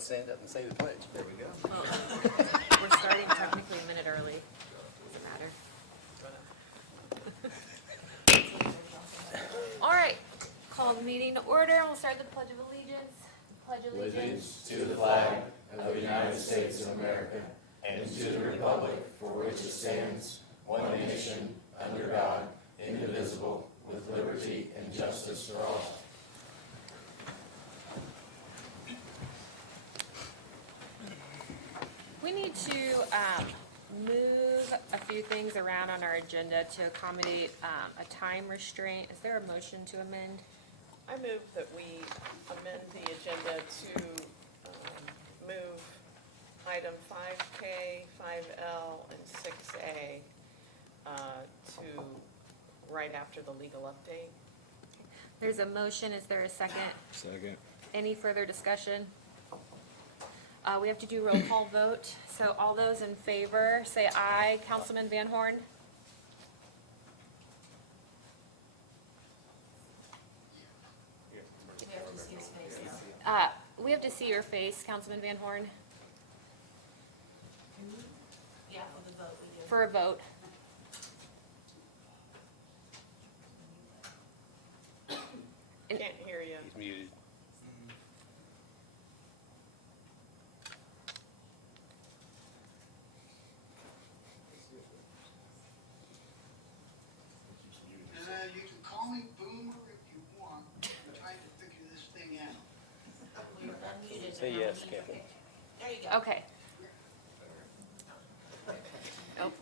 let's stand up and say the pledge. There we go. Well, we're starting technically a minute early. Doesn't matter. All right, call the meeting to order. We'll start the Pledge of Allegiance. Pledge allegiance to the flag of the United States of America and to the republic for which it stands, one nation, under God, indivisible, with liberty and justice for all. We need to move a few things around on our agenda to accommodate a time restraint. Is there a motion to amend? I move that we amend the agenda to move item 5K, 5L, and 6A to right after the legal update. There's a motion. Is there a second? Second. Any further discussion? We have to do roll call vote. So all those in favor, say aye. Councilman Van Horn? We have to see his face though. We have to see your face, Councilman Van Horn, Yeah, for the vote we do. for a vote. Can't hear you. He's muted. You can call me Boomer if you want. I'm trying to figure this thing out. We're unmuted. Say and yes, unmuted. Captain. There you go. Okay. Oh.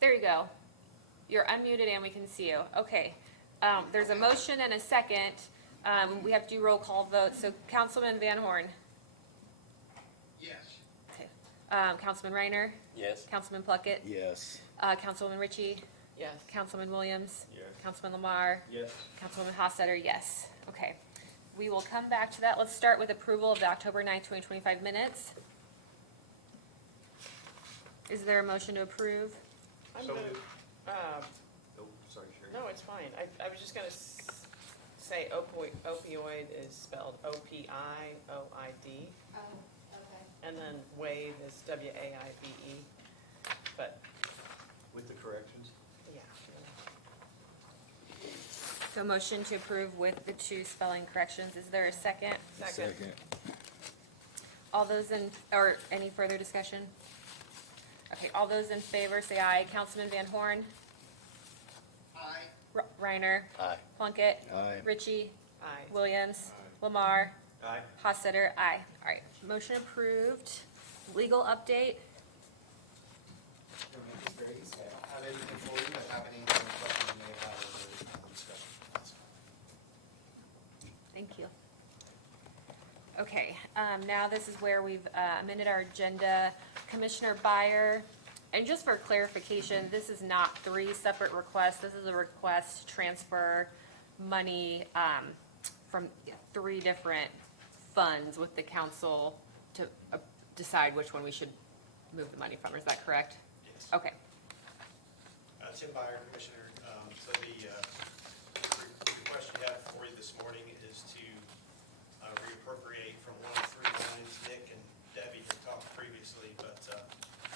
There you go. You're unmuted and we can see you. Okay. There's a motion and a second. We have to do roll call vote. So Councilman Van Horn. Yes. Okay. Councilman Reiner. Yes. Councilman Pluckett. Yes. Councilwoman Ritchie. Yes. Councilman Williams. Yes. Councilman Lamar. Yes. Councilwoman Hossetter, yes. Okay. We will come back to that. Let's start with approval of the October 9th, 2025 minutes. Is there a motion to approve? I So move, Oh, sorry, Sherry. no, it's fine. I was just gonna say opioid is spelled O-P-I-O-I-D, Oh, okay. and then wave is W-A-I-V-E, but, With the corrections? yeah. So motion to approve with the 2 spelling corrections. Is there a second? Second. All those in, or any further discussion? Okay, all those in favor say aye. Councilman Van Horn, Aye. Reiner, Aye. Plunkett, Aye. Ritchie, Aye. Williams, Lamar, Aye. Hossetter, aye. All right, motion approved. Legal update. Have anything for you, but have any questions you may have over the discussion. Thank you. Okay, now this is where we've amended our agenda. Commissioner Byer, and just for clarification, this is not 3 separate requests. This is a request to transfer money from 3 different funds with the council to decide which one we should move the money from. Is that correct? Yes. Okay. Tim Byer, Commissioner. So the request you have for you this morning is to reappropriate from one of 3 lines. Nick and Debbie had talked previously, but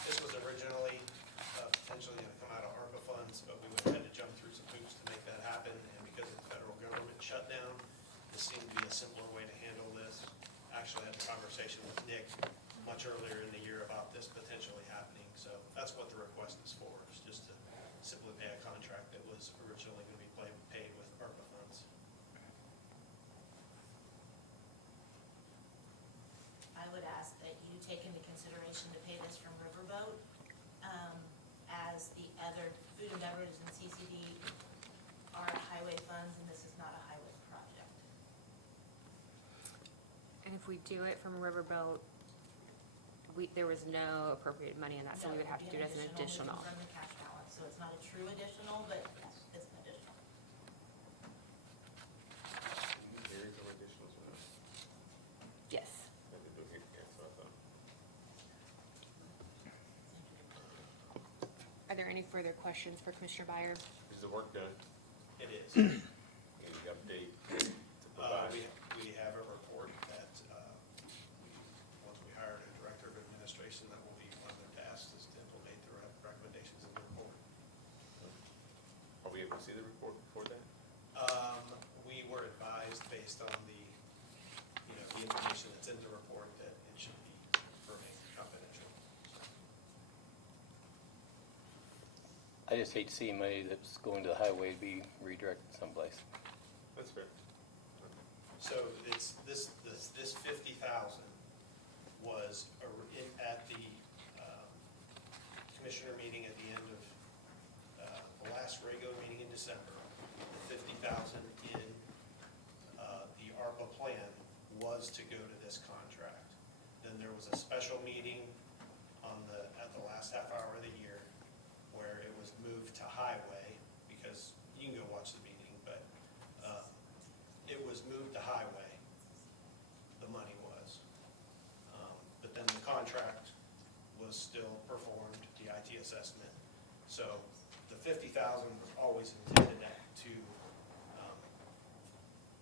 this was originally potentially going to come out of ARPA funds, but we would have had to jump through some hoops to make that happen. And because of the federal government shutdown, this seemed to be a simpler way to handle this. Actually had a conversation with Nick much earlier in the year about this potentially happening. So that's what the request is for, is just to simply pay a contract that was originally going to be paid with ARPA funds. I would ask that you take into consideration to pay this from Riverboat, as the other food and beverage and CCD are highway funds, and this is not a highway project. And if we do it from Riverboat, there was no appropriated money in that, so we would have to do it as an additional. From the cash balance, so it's not a true additional, but yes, it's an additional. there any further questions for Commissioner Byer? Is the work done? It is. Any update to provide? We have a report that, once we hired a director of administration, that will be one of their tasks is to implement the recommendations of the report. Are we able to see the report before that? We were advised based on the information that's in the report that it should be remain confidential. I just hate to see money that's going to the highway be redirected someplace. That's fair. So it's, this 50,000 was at the commissioner meeting at the end of the last regular meeting in December. The 50,000 in the ARPA plan was to go to this contract. Then there was a special meeting at the last half hour of the year where it was moved to highway, because you can go watch the meeting, but it was moved to highway, the money was. But then the contract was still performed, the IT assessment. So the 50,000 was always intended to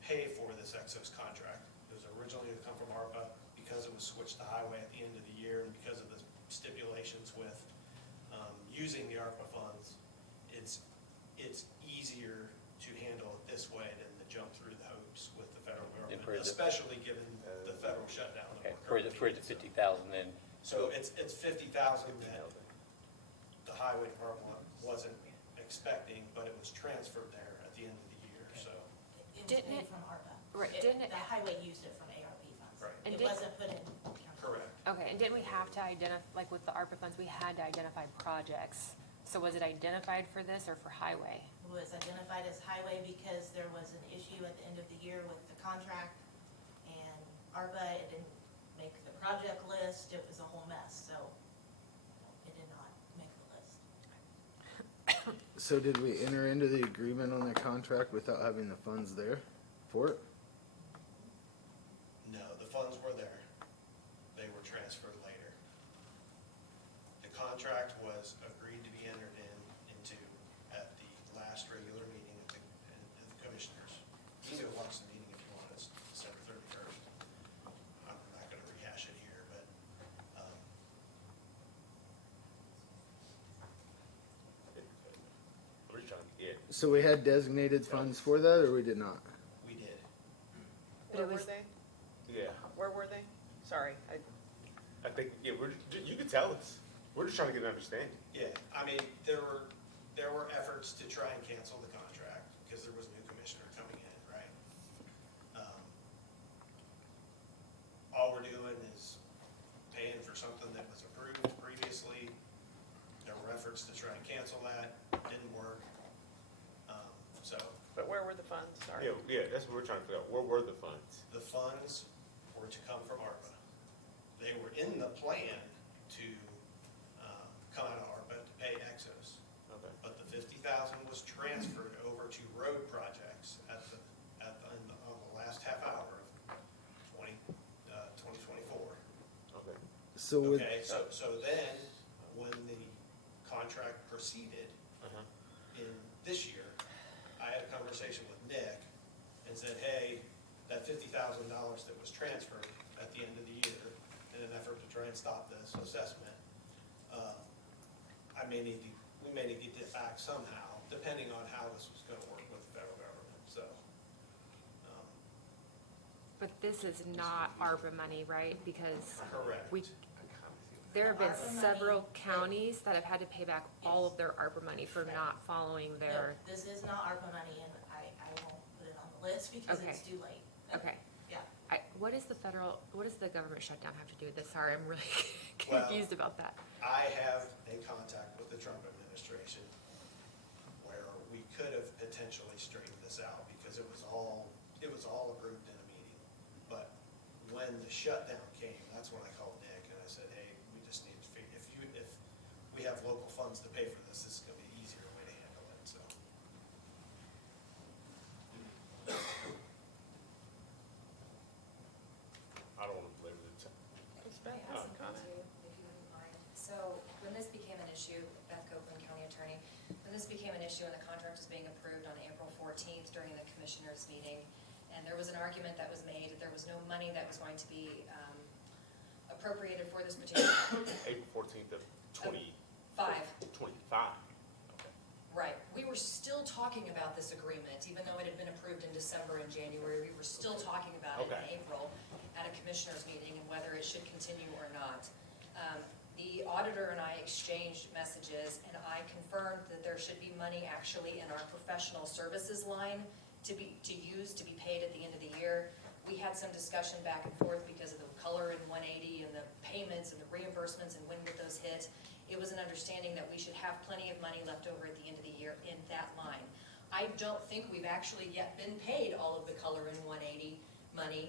pay for this Exos contract. It was originally to come from ARPA. Because it was switched to highway at the end of the year, and because of the stipulations with using the ARPA funds, it's easier to handle it this way than to jump through the hoops with the federal government, especially given the federal shutdown. Okay, for the 50,000 then. So it's 50,000 that the highway department wasn't expecting, but it was transferred there at the end of the year, so. It was Didn't paid it- from ARPA. right, didn't it- The highway used it from ARP funds. Right. And It did- wasn't put in. Correct. Okay, and didn't we have to identify, like with the ARPA funds, we had to identify projects? So was it identified for this or for highway? It was identified as highway because there was an issue at the end of the year with the contract, and ARPA, it didn't make the project list, it was a whole mess, so it did not make the list. So did we enter into the agreement on the contract without having the funds there for it? No, the funds were there. They were transferred later. The contract was agreed to be entered into at the last regular meeting of the commissioners. You can go watch the meeting if you want, it's December 31st. I'm not gonna rehash it here, but, We're just trying to get, So we had designated funds for that, or we did not? we did. But it Where were was- they? yeah, Where were they? Sorry, I think, yeah, you can tell us. We're just trying to get an understanding. Yeah, I mean, there were efforts to try and cancel the contract because there was a new commissioner coming in, right? All we're doing is paying for something that was approved previously. There were efforts to try and cancel that, didn't work. So but where were the funds? Sorry. Yeah, that's what we're trying to figure out. Where were the funds? the funds were to come from ARPA. They were in the plan to come out of ARPA to pay Exos. Okay. But the 50,000 was transferred over to road projects on the last half hour of 2024. Okay. So with, Okay, so then, when the contract proceeded Uh-huh. in this year, I had a conversation with Nick and said, hey, that $50,000 that was transferred at the end of the year in an effort to try and stop this assessment, we may need to get it back somehow, depending on how this was gonna work with the federal government, so. But this is not ARPA money, right? Because Correct. there have been ARPA money, several but- counties that have had to pay back all of their ARPA money for not following No, their, this is not ARPA money, and I won't put it on the list because Okay. it's too late. okay. Yeah. What does the government shutdown have to do with this? Sorry, I'm really Well- confused about that. I have a contact with the Trump administration where we could have potentially straightened this out because it was all approved in a meeting. But when the shutdown came, that's when I called Nick and I said, hey, we just need to figure, if we have local funds to pay for this is gonna be an easier way to handle it, so. I don't want to belabor the time. It's been I have a some comment. too, if you wouldn't mind. So when this became an issue, Beth Copeland, County this became an issue when the contract was being approved on April 14th during the commissioners' meeting. And there was an argument that was made that there was no money that was going to be appropriated for this particular. April 14th of 20. 25. Okay. Right. We were still talking about this agreement, even though it had been approved in December and January. We were still talking about it in April at a commissioners' meeting and whether it should continue or not. The auditor and I exchanged messages, and I confirmed that there should be money actually in our professional services line to use to be paid at the end of the year. We had some discussion back and forth because of the color in 180 and the payments and the reimbursements and when would those hit. It was an understanding that we should have plenty of money left over at the end of the year in that line. I don't think we've actually yet been paid all of the color in 180 money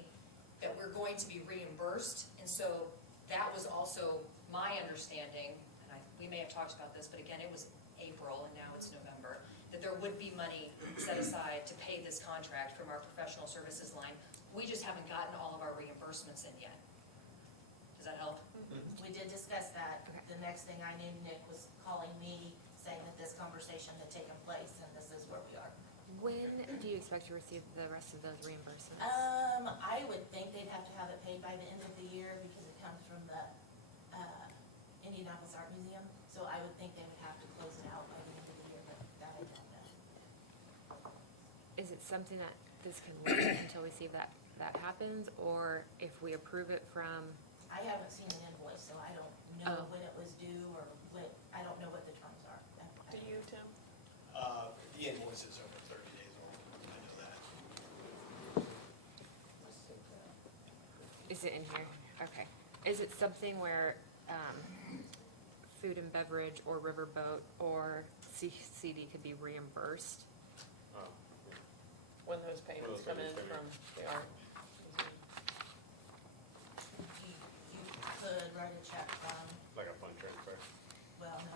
that we're going to be reimbursed. And so that was also my understanding, and we may have talked about this, but again, it was April and now it's November, that there would be money set aside to pay this contract from our professional services line. We just haven't gotten all of our reimbursements in yet. Does that help? We did discuss that. Okay. The next thing I knew, Nick was calling me, saying that this conversation had taken place, and this is where we are. When do you expect to receive the rest of those reimbursements? I would think they'd have to have it paid by the end of the year, because it comes from the, Indianapolis Art Museum, so I would think they would have to close it out by the end of the year, but that I don't know. Is it something that this can wait until we see if that happens, or if we approve it from, I haven't seen an invoice, so I don't know Oh. when it was due, or what, I don't know what the terms are. Do you, Tim? The invoice is over 30 days old, I know that. is it in here? Okay. Is it something where, food and beverage or riverboat or CCD could be reimbursed? When those payments come in from the art? You could write a check from, Like a fund transfer. well, no,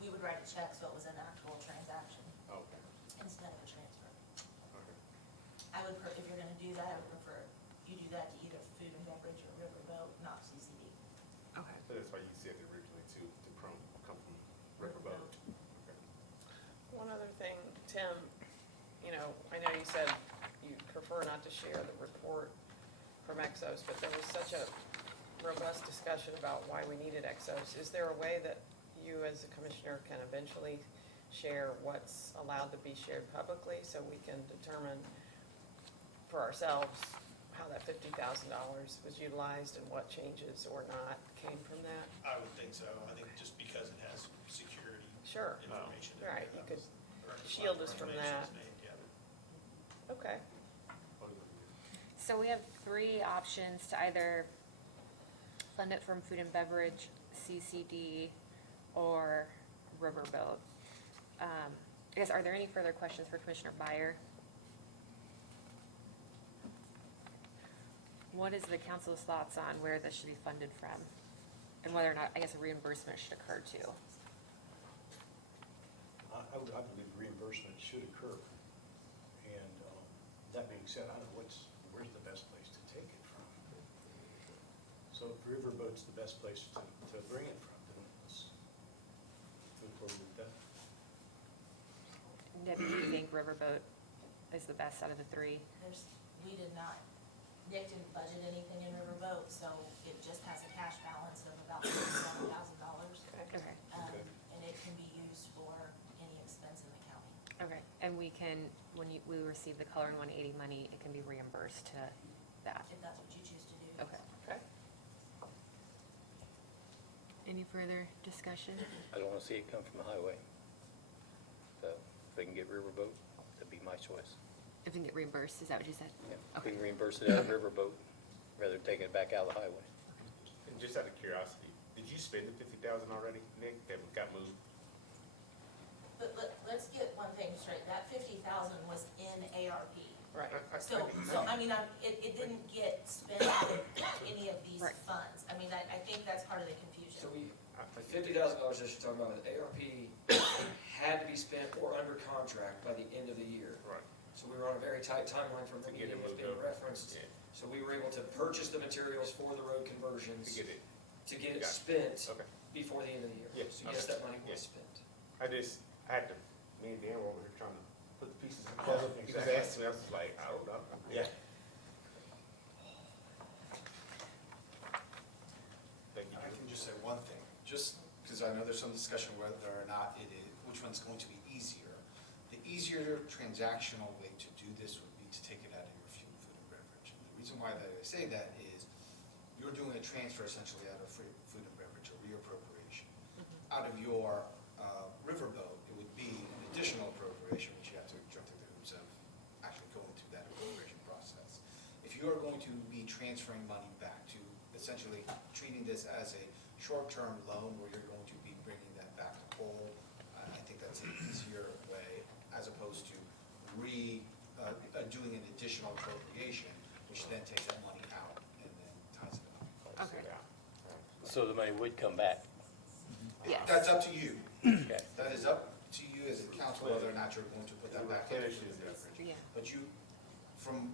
we would write a check so it was an actual transaction Okay. instead of a transfer. Okay. I would, if you're gonna do that, I would prefer you do that to either food and beverage or riverboat, not CCD. Okay. So that's why you said originally to come from Riverboat. Okay. One other thing, Tim, I know you said you prefer not to share the report from Exos, but there was such a robust discussion about why we needed Exos. Is there a way that you as a commissioner can eventually share what's allowed to be shared publicly so we can determine for ourselves how that $50,000 was utilized and what changes or not came from that? I would think so. I think just because it has security Sure. information. in Right, it, you that could was the shield us from recommendations that. made, yeah. Okay. So we have three options to either fund it from food and beverage, CCD, or riverboat. I guess, are there any further questions for Commissioner Byer? What is the council's thoughts on where this should be funded from? And whether or not, I guess, a reimbursement should occur too? I believe reimbursement should occur. And that being said, I don't know where's the best place to take it from. So if Riverboat's the best place to bring it from, then let's move forward with that. Debbie, do you think riverboat is the best out of the three? We did not, Nick didn't budget anything in Riverboat, so it just has a cash balance of about $57,000. Okay. And it can be used for any expense in the county. Okay, and we can, when we receive the Color in 180 money, it can be reimbursed to that? If that's what you choose to do. Okay. Okay. Any further discussion? I don't wanna see it come from the highway. So if we can get Riverboat, that'd be my choice. If we can get reimbursed, is that what you said? Yeah, if Okay. we can reimburse it out of Riverboat, rather than taking it back out of the highway. And just out of curiosity, did you spend the 50,000 already, Nick, that got moved? But let's get one thing straight, that 50,000 was in ARP. Right. So, I mean, it didn't get spent in any of these Right. funds. I mean, I think that's part of the confusion. So $50,000 that you're talking about with ARP had to be spent or under contract by the end of the year. Right. So we were on a very tight timeline from the To get it beginning, as moved being over. referenced. Yeah. So we were able to purchase the materials for the road conversions To get it. to get it Gotcha. spent Okay. before the end of the year. Yeah, So yes, okay. that money Yeah. was spent. I had to me and Dan were over here trying to put the pieces Oh, together. He was exactly. asking me, I was just like, I don't know. Yeah. Thank you. I can just say one thing, just because I know there's some discussion whether or not it is, which one's going to be easier. The easier transactional way to do this would be to take it out of your food and beverage. And the reason why that I say that is you're doing a transfer essentially out of food and beverage, a reappropriation. Out of your riverboat, it would be an additional appropriation, which you have to jump through the hoops of actually going through that appropriation process. If you are going to be transferring money back to essentially treating this as a short-term loan where you're going to be bringing that back to whole, I think that's an easier way as opposed to doing an additional appropriation, which then takes that money out and then ties it up. Okay. So the money would come back. Yes. That's up to you. Okay. That is up to you as a council whether or not you're going to put that back into food and beverage. Yeah. But you, from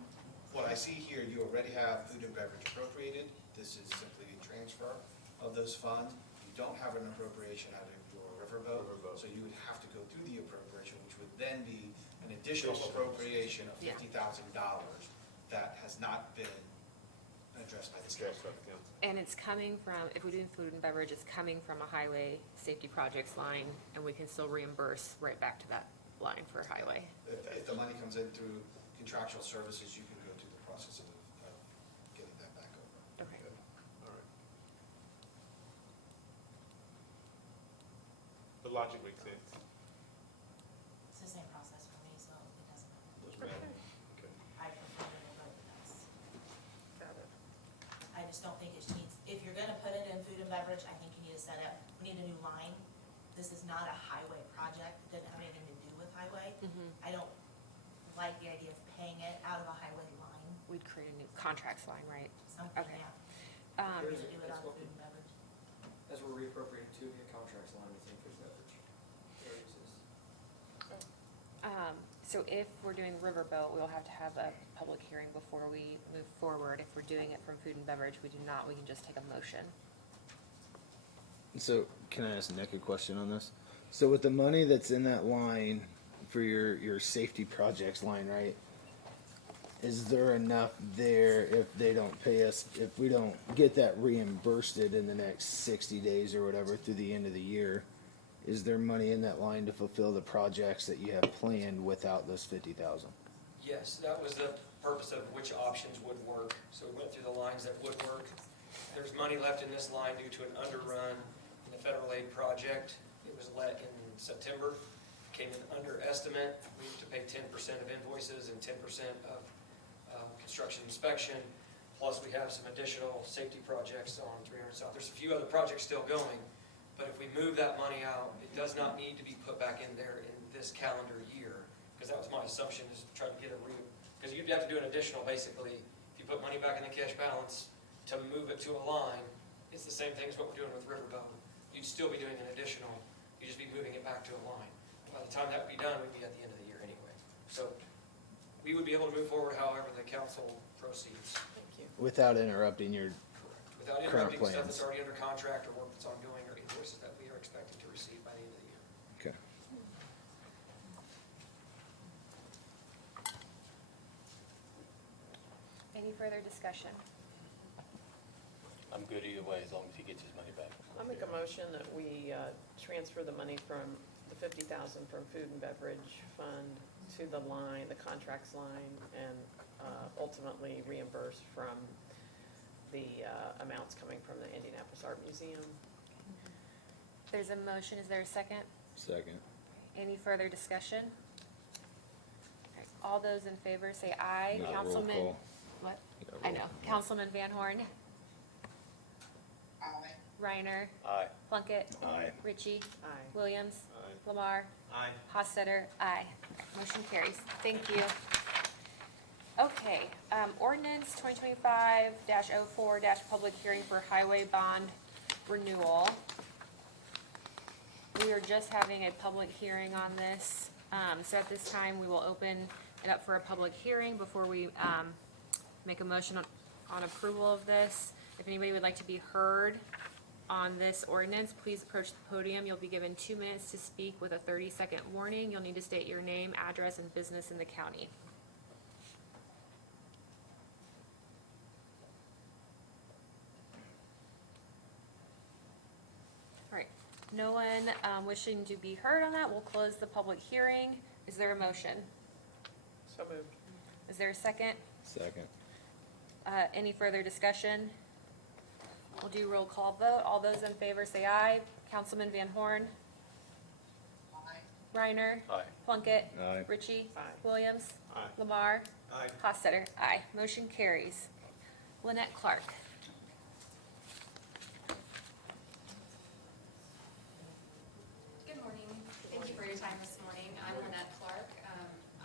what I see here, you already have food and beverage appropriated. This is simply a transfer of those funds. You don't have an appropriation out of your riverboat, so you would have to go through the appropriation, which would then be an additional appropriation of Yeah. $50,000 that has not been addressed by this Stress council. about the council. And it's coming from, if we do food and beverage, it's coming from a highway safety projects line, and we can still reimburse right back to that line for highway. If the money comes in through contractual services, you can go through the process of getting that back over. Okay. All right. The logic makes sense. It's the same process for me, so it doesn't matter. Okay. I prefer riverboat, but that's, Got it. I just don't think it needs, if you're gonna put it in food and beverage, I think you need to set up, we need a new line. This is not a highway project, it doesn't have anything to do with highway. I don't like the idea of paying it out of a highway line, We'd create a new contracts line, right? something, Okay. yeah. Um, We should do it on food and beverage. As we're reappropriating to the contracts line within food and beverage. There it exists. So if we're doing riverboat, we'll have to have a public hearing before we move forward. If we're doing it from food and beverage, we do not, we can just take a motion. So can I ask Nick a question on this? So with the money that's in that line for your safety projects line, right? Is there enough there if they don't pay us, if we don't get that reimbursed in the next 60 days or whatever through the end of the year? Is there money in that line to fulfill the projects that you have planned without those 50,000? Yes, that was the purpose of which options would work. So we went through the lines that would work. There's money left in this line due to an underrun in the federal aid project. It was let in September, came in under estimate. We have to pay 10% of invoices and 10% of construction inspection. Plus, we have some additional safety projects on 300 South. There's a few other projects still going, but if we move that money out, it does not need to be put back in there in this calendar year, because that was my assumption, is to try to get because you'd have to do an additional, basically, if you put money back in the cash balance to move it to a line, it's the same thing as what we're doing with Riverboat. You'd still be doing an additional, you'd just be moving it back to a line. By the time that would be done, we'd be at the end of the year anyway. So we would be able to move forward however the council proceeds. Thank you. Without interrupting your, Without Current interrupting stuff plans. that's already under contract or work that's ongoing or invoices that we are expecting to receive by the end of the year. okay. Any further discussion? I'm good either way, as long as he gets his money back. I'll make a motion that we transfer the money from the 50,000 from food and beverage fund to the line, the contracts line, and ultimately reimburse from the amounts coming from the Indianapolis Art Museum. There's a motion, is there a second? Second. Any further discussion? Okay, all those in favor say aye. Not a roll Councilman, call. what? Not a I roll know. call. Councilman Van Horn, Aye. Reiner, Aye. Plunkett, Aye. Ritchie, Aye. Williams, Aye. Lamar, Aye. Hostetter, aye. Motion carries. Thank you. Okay, ordinance 2025-04 public hearing for highway bond renewal. We are just having a public hearing on this. So at this time, we will open it up for a public hearing before we make a motion on approval of this. If anybody would like to be heard on this ordinance, please approach the podium. You'll be given 2 minutes to speak with a 30-second warning. You'll need to state your name, address, and business in the county. All right, no one wishing to be heard on that. We'll close the public hearing. Is there a motion? So moved. Is there a second? Second. Any further discussion? We'll do roll call vote. All those in favor say aye. Councilman Van Horn, Aye. Reiner, Aye. Plunkett, Aye. Ritchie, Aye. Williams, Aye. Lamar, Aye. Hossetter, aye. Motion carries. Lynette Clark. Good morning. Thank you for your time this morning. I'm Lynette Clark.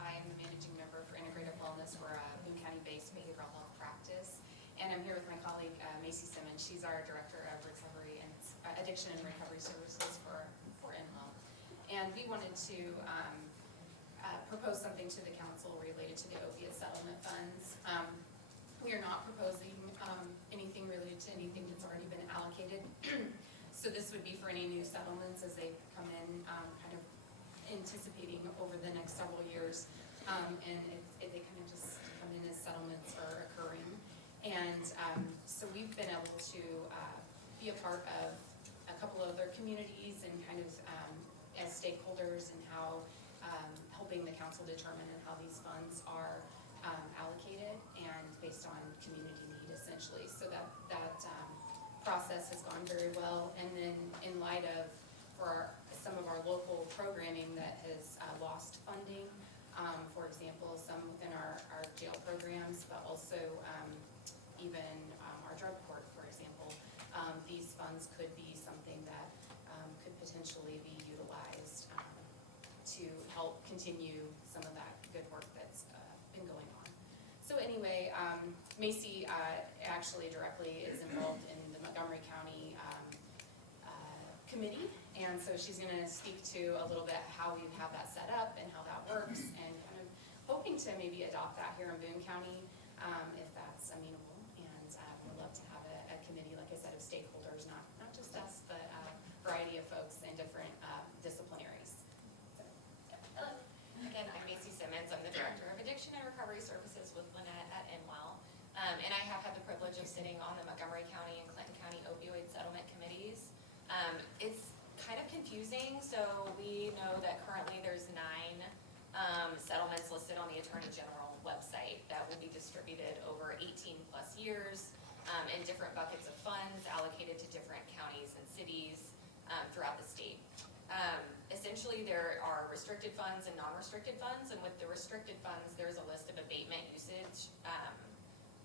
I'm the managing member for Integrative Wellness. We're a Boone County-based behavioral health practice. And I'm here with my colleague, Macy Simmons. She's our Director of Recovery and Addiction and Recovery Services for InHealth. And we wanted to propose something to the council related to the opiate settlement funds. We are not proposing anything related to anything that's already been allocated. So this would be for any new settlements as they come in, kind of anticipating over the next several years. And if they kind of just come in as settlements are occurring. And so we've been able to be a part of a couple of other communities and kind of as stakeholders and how helping the council determine how these funds are allocated and based on community need essentially. So that process has gone very well. And then in light of for some of our local programming that has lost funding, for example, some within our jail programs, but also even our drug court, for example, these funds could be something that could potentially be utilized to help continue some of that good work that's been going on. So anyway, Macy actually directly is involved in the Montgomery County committee, and so she's going to speak to a little bit how we have that set up and how that works, and kind of hoping to maybe adopt that here in Boone County if that's amenable. And we'd love to have a committee, like I said, of stakeholders, not just us, but a variety of folks in different disciplinaries. So, hello. Again, I'm Macy Simmons. I'm the Director of Addiction and Recovery Services with Lynette at InWell. And I have had the privilege of sitting on the Montgomery County and Clinton County opioid settlement committees. It's kind of confusing. So we know that currently there's 9 settlements listed on the Attorney General website that will be distributed over 18 plus years in different buckets of funds allocated to different counties and cities throughout the state. Essentially, there are restricted funds and non-restricted funds, and with the restricted funds, there's a list of abatement usage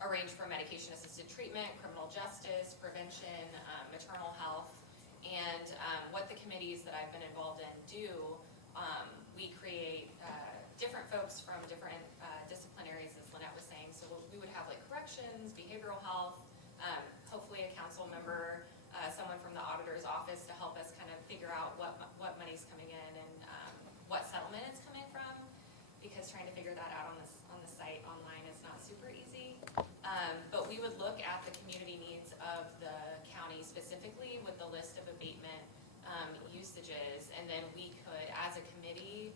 arranged for medication-assisted treatment, criminal justice, prevention, maternal health, and what the committees that I've been involved in do, we create different folks from different disciplinaries, as Lynette was saying. So we would have like corrections, behavioral health, hopefully a council member, someone from the auditor's office to help us kind of figure out what money's coming in and what settlement it's coming from, because trying to figure that out on the site online is not super easy. But we would look at the community needs of the county specifically with the list of abatement usages, and then we could, as a committee,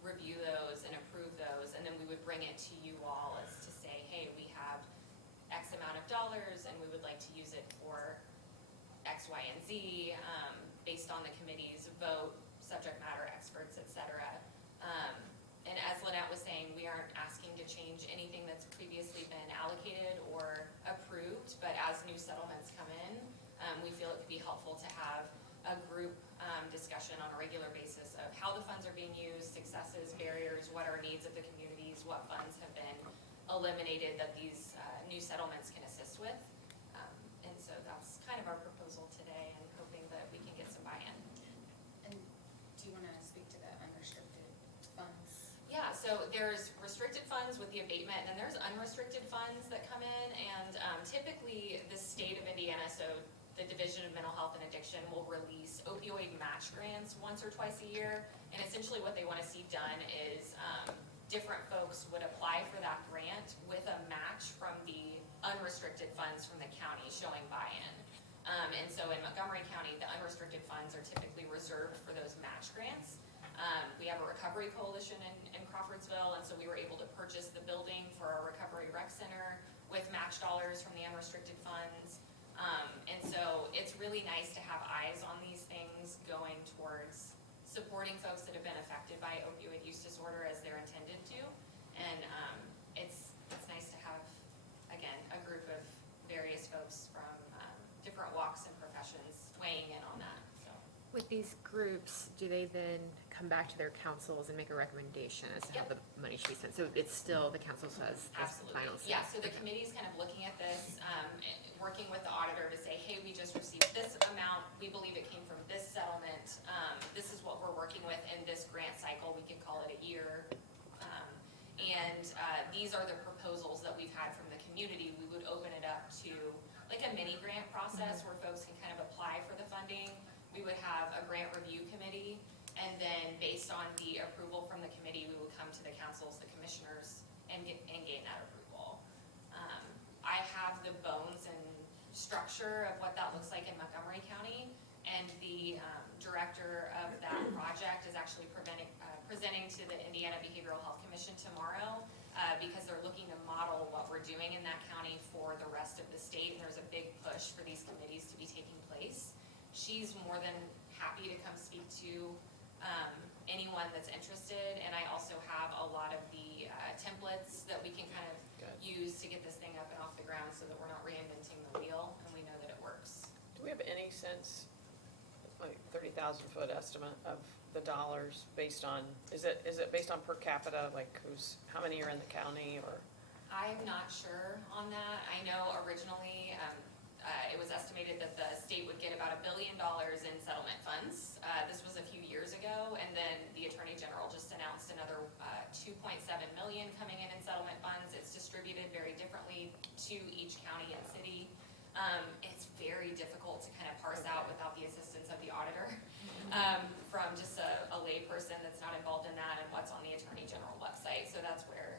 review those and approve those, and then we would bring it to you all as to say, hey, we have X amount of dollars and we would like to use it for X, Y, and Z, based on the committee's vote, subject matter experts, et cetera. And as Lynette was saying, we aren't asking to change anything that's previously been allocated or approved, but as new settlements come in, we feel it could be helpful to have a group discussion on a regular basis of how the funds are being used, successes, barriers, what are needs of the communities, what funds have been eliminated that these new settlements can assist with. And so that's kind of our proposal today, and hoping that we can get some buy-in. And do you want to speak to the unrestricted funds? Yeah, so there's restricted funds with the abatement, and then there's unrestricted funds that come in, and typically the state of Indiana, so the Division of Mental Health and Addiction, will release opioid match grants once or twice a year, and essentially what they want to see done is different folks would apply for that grant with a match from the unrestricted funds from the county showing buy-in. And so in Montgomery County, the unrestricted funds are typically reserved for those match grants. We have a recovery coalition in Crawfordsville, and so we were able to purchase the building for our recovery rec center with match dollars from the unrestricted funds. And so it's really nice to have eyes on these things going towards supporting folks that have been affected by opioid use disorder as they're intended to. And it's nice to have, again, a group of various folks from different walks and professions weighing in on that, so. With these groups, do they then come back to their councils and make a recommendation as to how the money should be spent? So it's still, the council says the Absolutely. final say? Yeah, so the committee's kind of looking at this, working with the auditor to say, hey, we just received this amount, we believe it came from this settlement, this is what we're working with in this grant cycle, we can call it a year. And these are the proposals that we've had from the community. We would open it up to like a mini grant process where folks can kind of apply for the funding. We would have a grant review committee, and then based on the approval from the committee, we would come to the councils, the commissioners, and gain that approval. I have the bones and structure of what that looks like in Montgomery County, and the director of that project is actually presenting to the Indiana Behavioral Health Commission tomorrow, because they're looking to model what we're doing in that county for the rest of the state, and there's a big push for these committees to be taking place. She's more than happy to come speak to anyone that's interested, and I also have a lot of the templates that we can kind of use to get this thing up and off the ground so that we're not reinventing the wheel, and we know that it works. Do we have any sense, like 30,000 foot estimate of the dollars based on, is it based on per capita, like how many are in the county, or? I'm not sure on that. I know originally, it was estimated that the state would get about $1 billion in settlement funds. This was a few years ago, and then the Attorney General just announced another 2.7 million coming in settlement funds. It's distributed very differently to each county and city. It's very difficult to kind of parse out without the assistance of the auditor, from just a lay person that's not involved in that and what's on the Attorney General website. So that's where.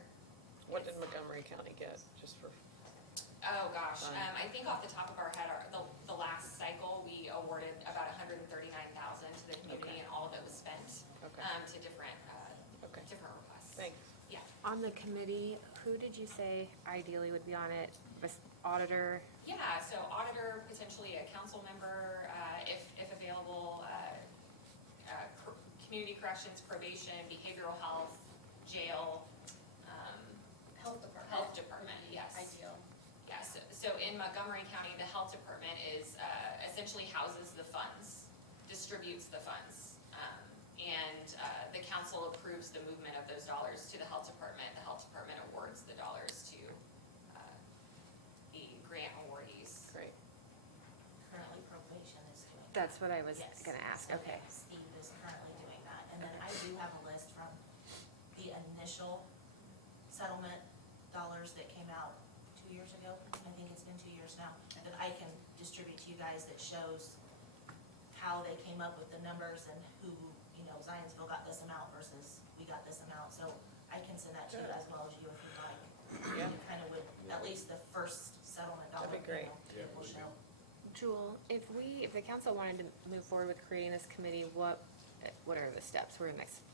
What did Montgomery County get, just for? Oh, gosh, I think off the top of our head, the last cycle, we awarded about $139,000 to the community, and all of it was spent to different requests. Thanks. Yeah. On the committee, who did you say ideally would be on it? Auditor? Yeah, so auditor, potentially a council member, if available, community corrections, probation, behavioral health, jail, Health department, yes. Ideal. Yes, so in Montgomery County, the health department is, essentially houses the funds, distributes the funds. And the council approves the movement of those dollars to the health department. The health department awards the dollars to the grant awardees. Great. Currently probation is doing that. That's what I was Yes. gonna ask, So okay. Steve is currently doing that, and then I do have a list from the initial settlement dollars that came out 2 years ago. I think it's been 2 years now, that I can distribute to you guys that shows how they came up with the numbers and who, Zionsville got this amount versus we got this amount, so I can send that to you as well as you if you'd like. Yeah. You kind of would, at least the first settlement dollar. That'd be great. Will show. Jewel, if the council wanted to move forward with creating this committee, what are the steps? What are the next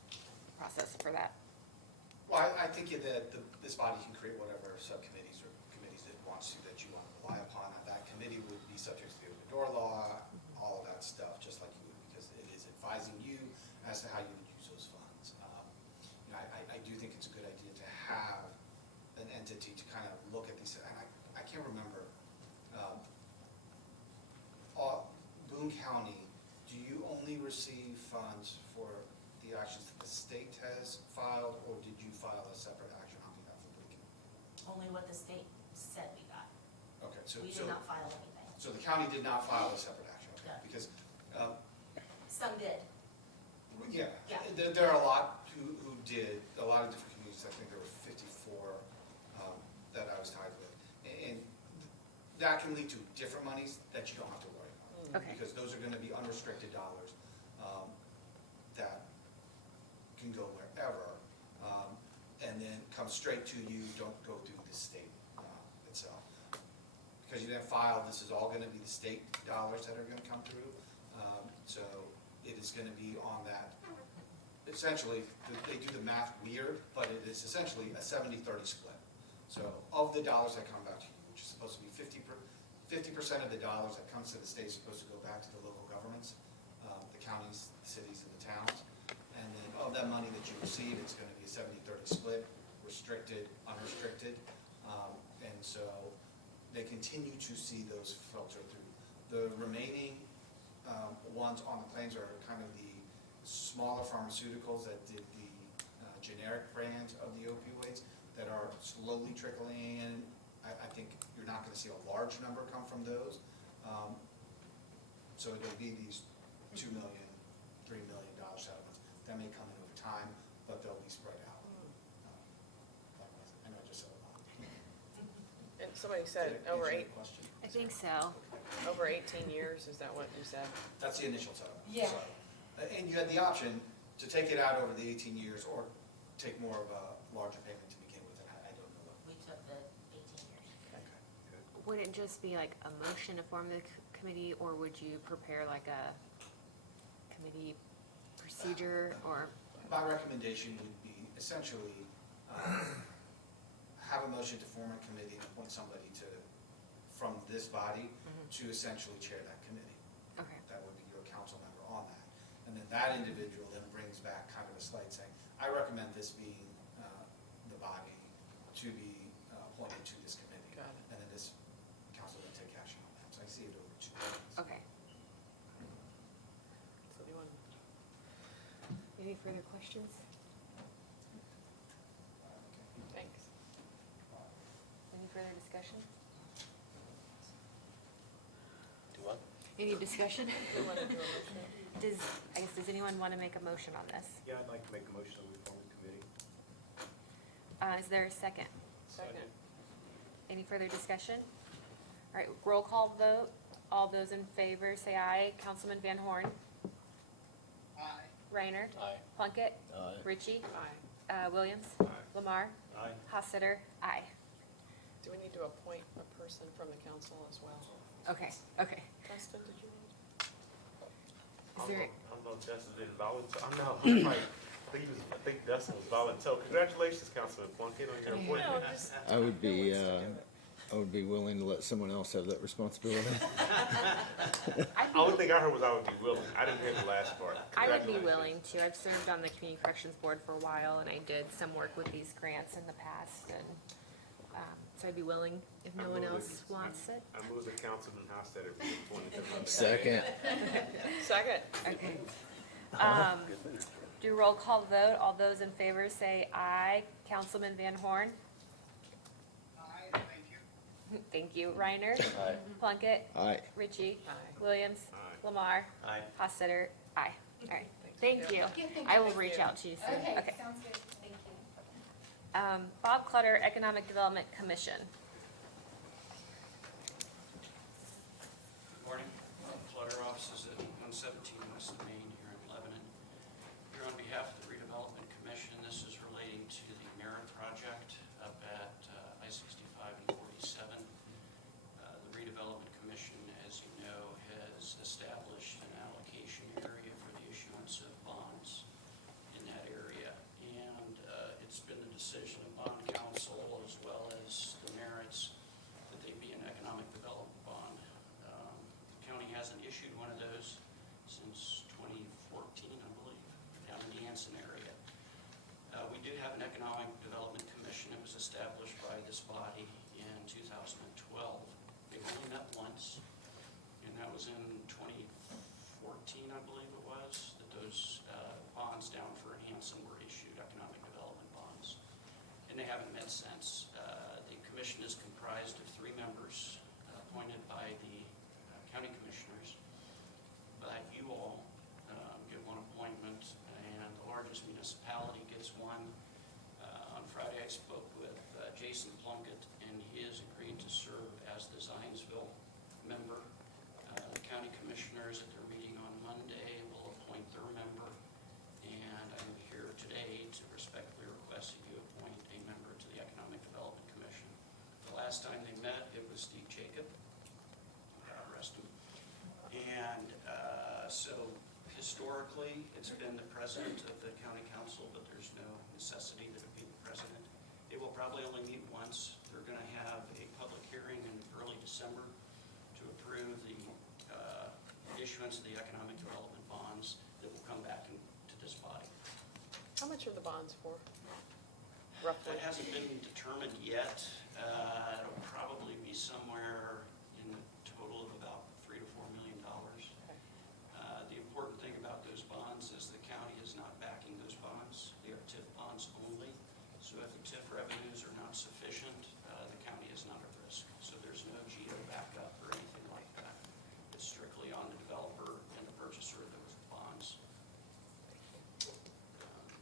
process for that? Well, I think that this body can create whatever subcommittees or committees it wants to, that you want to rely upon. That committee would be subject to the open door law, all of that stuff, just like you would, because it is advising you as to how you would use those funds. I do think it's a good idea to have an entity to kind of look at these, and I can't remember, Boone County, do you only receive funds for the actions that the state has filed, or did you file a separate action on behalf of Boone County? Only what the state said we got. Okay, so. We did not file anything. So the county did not file a separate action, okay, Yeah. because, Some did. yeah. Yeah. There are a lot who did, a lot of different communities, I think there were 54 that I was tied with. And that can lead to different monies that you don't have to worry about. Okay. Because those are gonna be unrestricted dollars that can go wherever, and then come straight to you, don't go through the state itself. Because then file, this is all gonna be the state dollars that are gonna come through. So it is gonna be on that, essentially, they do the math weird, but it is essentially a 70-30 split. So of the dollars that come back to you, which is supposed to be 50% of the dollars that comes to the state is supposed to go back to the local governments, the counties, the cities, and the towns. And then of that money that you receive, it's gonna be a 70-30 split, restricted, unrestricted. And so they continue to see those filter through. The remaining ones on the claims are kind of the smaller pharmaceuticals that did the generic brands of the opioids that are slowly trickling in. I think you're not gonna see a large number come from those. So it'll be these $2 million, $3 million settlements. That may come in over time, but they'll be spread out. I know I just said a lot. And somebody said Did I over answer eight, your question? I think so. over 18 years, is that what you said? That's the initial settlement. Yeah. So, and you had the option to take it out over the 18 years or take more of a larger payment to begin with, and I don't know what. We took the 18 years. Would it just be like a motion to form the committee, or would you prepare like a committee procedure, or? My recommendation would be essentially have a motion to form a committee and appoint somebody from this body to essentially chair that committee. Okay. That would be your council member on that. And then that individual then brings back kind of a slide saying, I recommend this being the body to be appointed to this committee. Got it. And then this council then take action on that. So I see it over 2 meetings. Okay. So do you want, Any further questions? thanks. Any further discussion? Do what? Any discussion? Do you want to do a motion? Does anyone want to make a motion on this? Yeah, I'd like to make a motion that we form a committee. Is there a second? Second. Any further discussion? All right, roll call vote. All those in favor say aye. Councilman Van Horn, Aye. Reiner, Aye. Plunkett, Aye. Ritchie, Aye. Williams, Aye. Lamar, Aye. Hostetter, aye. Do we need to appoint a person from the council as well? Okay, okay. Dustin, did you need? Is there, I don't know if Dustin did volunteer, I'm like, I think Dustin was volunteer. Congratulations, Councilman Plunkett, on your Yeah. appointment. No, just, I would who be, wants to do it? I would be willing to let someone else have that responsibility. Only thing I heard was I would be willing. I didn't hear the last part. I would be Congratulations. willing to. I've served on the Community Corrections Board for a while, and I did some work with these grants in the past, and so I'd be willing if no one else wants it. I move the Councilman Hostetter be appointed to the. Second. Second. Okay. Do roll call vote. All those in favor say aye. Councilman Van Horn? Aye, thank you. Thank you. Reiner? Aye. Plunkett? Aye. Ritchie? Aye. Williams? Aye. Lamar? Aye. Hostetter? Aye. All right. Thank Thank you. thank I will Thank reach you. out to you soon. Okay. sounds good, thank you. Bob Clutter, Economic Development Commission. Good morning. Clutter offices at 117 West Main here in Lebanon. Here on behalf of the Redevelopment Commission, this is relating to the Merit Project up at I-65 and 47. The Redevelopment Commission, as you know, has established an allocation area for the issuance of bonds in that area. And it's been the decision of Bond Council as well as the Merits that they be an economic development bond. The county hasn't issued one of those since 2014, I believe, down in the Anson area. We do have an Economic Development Commission. It was established by this body in 2012. They've only met once, and that was in 2014, I believe it was, that those bonds down for Anson were issued, economic development bonds. And they haven't met since. The commission is comprised of 3 members appointed by the county commissioners. But you all get one appointment, and the largest municipality gets one. On Friday, I spoke with Jason Plunkett, and he has agreed to serve as the Zionsville member. The county commissioners at their meeting on Monday will appoint their member. And I'm here today to respectfully request that you appoint a member to the Economic Development Commission. The last time they met, it was Steve Jacob, So historically, it's been the president of the county council, but there's no necessity that it be the president. It will probably only meet once. They're going to have a public hearing in early December to approve the issuance of the economic development bonds that will come back into this body. How much are the bonds for, roughly? That hasn't been determined yet. It'll probably be somewhere in the total of about $3 to $4 million. The important thing about those bonds is the county is not backing those bonds. They are TIF bonds only. So if the TIF revenues are not sufficient, the county is not at risk. So there's no GO backup or anything like that. It's strictly on the developer and the purchaser of those bonds.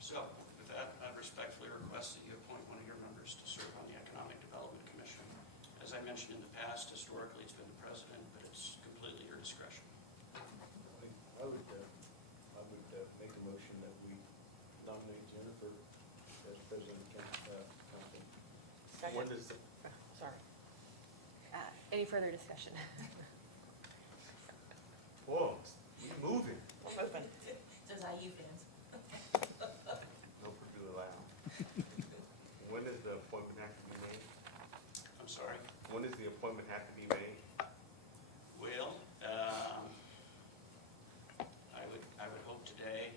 So with that, I respectfully request that you appoint one of your members to serve on the Economic Development Commission. As I mentioned in the past, historically it's been the president, but it's completely your discretion. I would make a motion that we nominate Jennifer as president of council. When does, Sorry. Any further discussion? whoa, we moving. We're moving. Those IU fans. No Purdue allowed. When does the appointment have to be made? I'm sorry. When does the appointment have to be made? Well, I would hope today,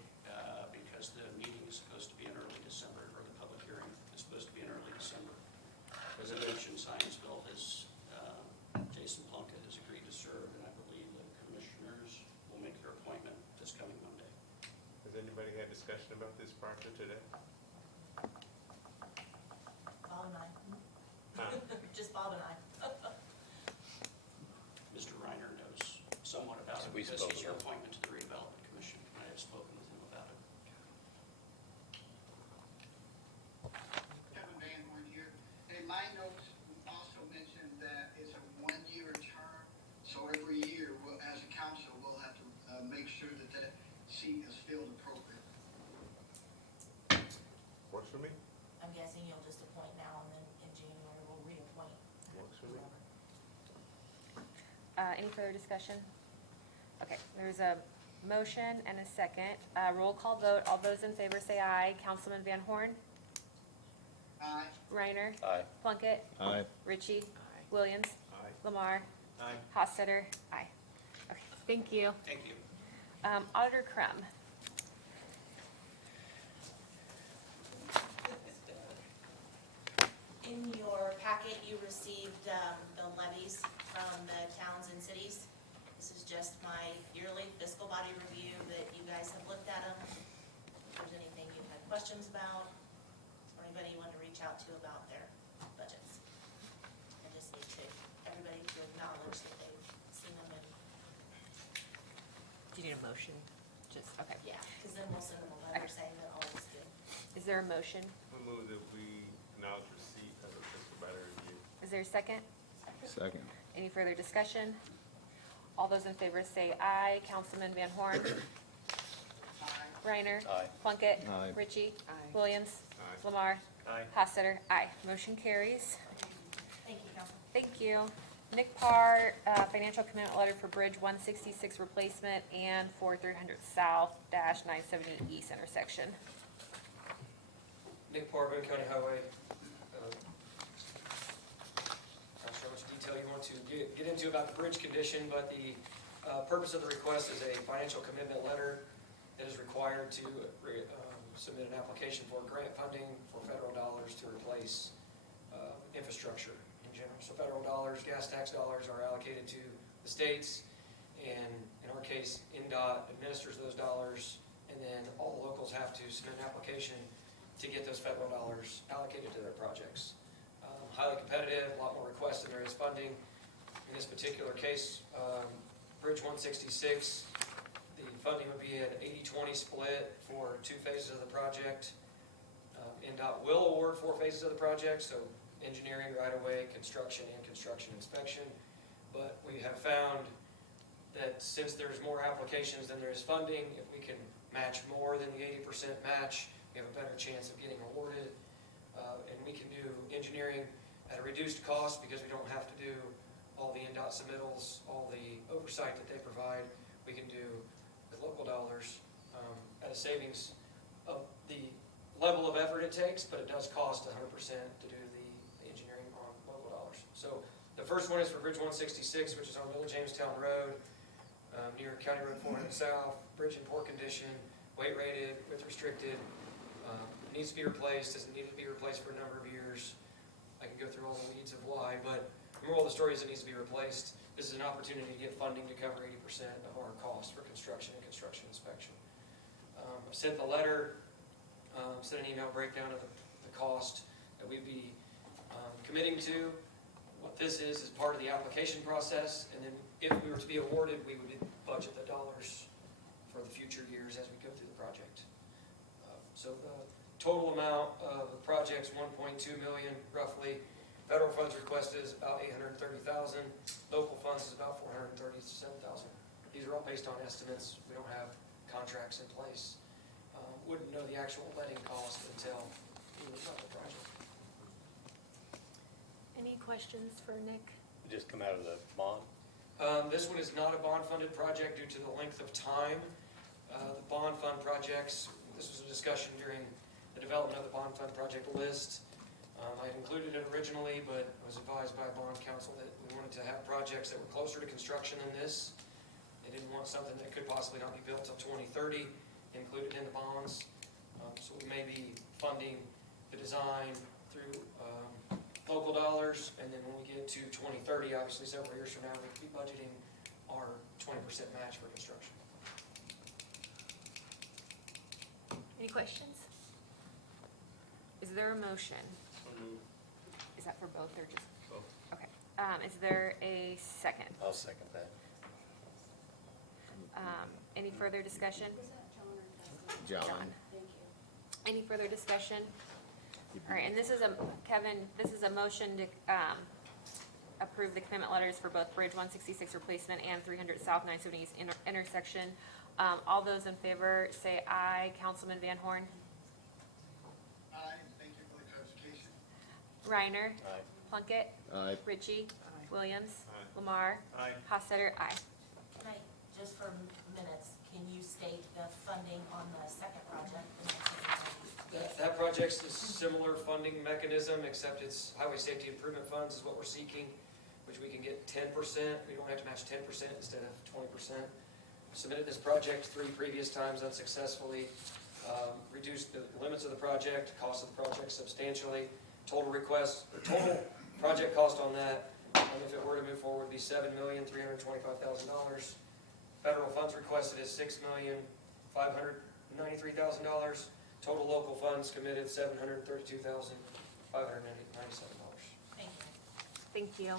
because the meeting is supposed to be in early December, or the public hearing is supposed to be in early December. As I mentioned, Scienceville has, Jason Plunkett has agreed to serve, and I believe the commissioners will make their appointment this coming Monday. Has anybody had discussion about this prior to today? Bob and I. Huh? Just Bob and I. Mr. Reiner knows somewhat about it We because spoke he's your with him. appointment to the redevelopment commission. I have spoken with him about it. Kevin Van Horn here. In my notes, also mentioned that it's a one-year term, so every year, as a council, we'll have to make sure that that seat is filled appropriately. Works for me? I'm guessing you'll just appoint now and then in January we'll reappoint. Works for me. Any further discussion? Okay, there's a motion and a second. Roll call vote. All those in favor say aye. Councilman Van Horn? Aye. Reiner? Aye. Plunkett? Aye. Ritchie? Aye. Williams? Aye. Lamar? Aye. Hofstadter? Aye. Okay, thank you. Thank you. Auditor Crum? In your packet, you received the levies from the towns and cities. This is just my yearly fiscal body review that you guys have looked at them. If there's anything you had questions about, or anybody you want to reach out to about their budgets. I just need everybody to acknowledge that they've seen them and, Do you need a motion? Just, okay. yeah, because then we'll send them a letter saying that all is good. Is there a motion? I move that we acknowledge receipt of the fiscal matter review. Is there a second? Second. Any further discussion? All those in favor say aye. Councilman Van Horn? Aye. Reiner? Aye. Plunkett? Aye. Ritchie? Aye. Williams? Aye. Lamar? Aye. Hofstadter? Aye. Motion carries. Thank you, Council. Thank you. Nick Parr, financial commitment letter for Bridge 166 replacement and for 300 South dash 970 East intersection. Nick Parr, Boone County Highway. Not sure how much detail you want to get into about the bridge condition, but the purpose of the request is a financial commitment letter that is required to submit an application for grant funding for federal dollars to replace infrastructure in general. So federal dollars, gas tax dollars are allocated to the states, and in our case, NDOT administers those dollars, and then all locals have to submit an application to get those federal dollars allocated to their projects. Highly competitive, a lot more requests than there is funding. In this particular case, Bridge 166, the funding would be an 80-20 split for 2 phases of the project. NDOT will award 4 phases of the project, so engineering, right-of-way, construction, and construction inspection. But we have found that since there's more applications than there is funding, if we can match more than the 80% match, we have a better chance of getting awarded. And we can do engineering at a reduced cost because we don't have to do all the NDOT submittals, all the oversight that they provide. We can do with local dollars, at a savings of the level of effort it takes, but it does cost 100% to do the engineering on local dollars. So the first one is for Bridge 166, which is on Middle Jamestown Road, near County Road 400 South, bridge in poor condition, weight rated, width restricted, needs to be replaced, doesn't need to be replaced for a number of years. I can go through all the weeds of why, but the moral of the story is it needs to be replaced. This is an opportunity to get funding to cover 80% of our cost for construction and construction inspection. I've sent the letter, sent an email breakdown of the cost that we'd be committing to. What this is part of the application process, and then if we were to be awarded, we would budget the dollars for the future years as we go through the project. So the total amount of the project's 1.2 million roughly. Federal funds requested is about 830,000. Local funds is about 437,000. These are all based on estimates. We don't have contracts in place. Wouldn't know the actual letting cost until we were done the project. Any questions for Nick? Just come out of the bond? This one is not a bond-funded project due to the length of time. The bond fund projects, this was a discussion during the development of the bond fund project list. I had included it originally, but was advised by bond counsel that we wanted to have projects that were closer to construction than this. They didn't want something that could possibly not be built till 2030 included in the bonds. So we may be funding the design through local dollars, and then when we get to 2030, obviously several years from now, we'll be budgeting our 20% match for construction. Any questions? Is there a motion? Is that for both or just? Both. Okay. Is there a second? I'll second that. Any further discussion? John. Any further discussion? All right, and this is Kevin, this is a motion to, approve the commitment letters for both Bridge 166 replacement and 300 South 970 East intersection. All those in favor say aye. Councilman Van Horn? Aye, thank you for the clarification. Reiner? Aye. Plunkett? Aye. Ritchie? Williams? Aye. Lamar? Aye. Hossetter? Aye. Can I, just for minutes, can you state the funding on the second project? That project's a similar funding mechanism, except it's highway safety improvement funds is what we're seeking, which we can get 10%. We don't have to match 10% instead of 20%. Submitted this project 3 previous times unsuccessfully. Reduced the limits of the project, cost of the project substantially. Total project cost on that, if it were to move forward, would be $7,325,000. Federal funds requested is $6,593,000. Total local funds committed $732,597. Thank you. Thank you.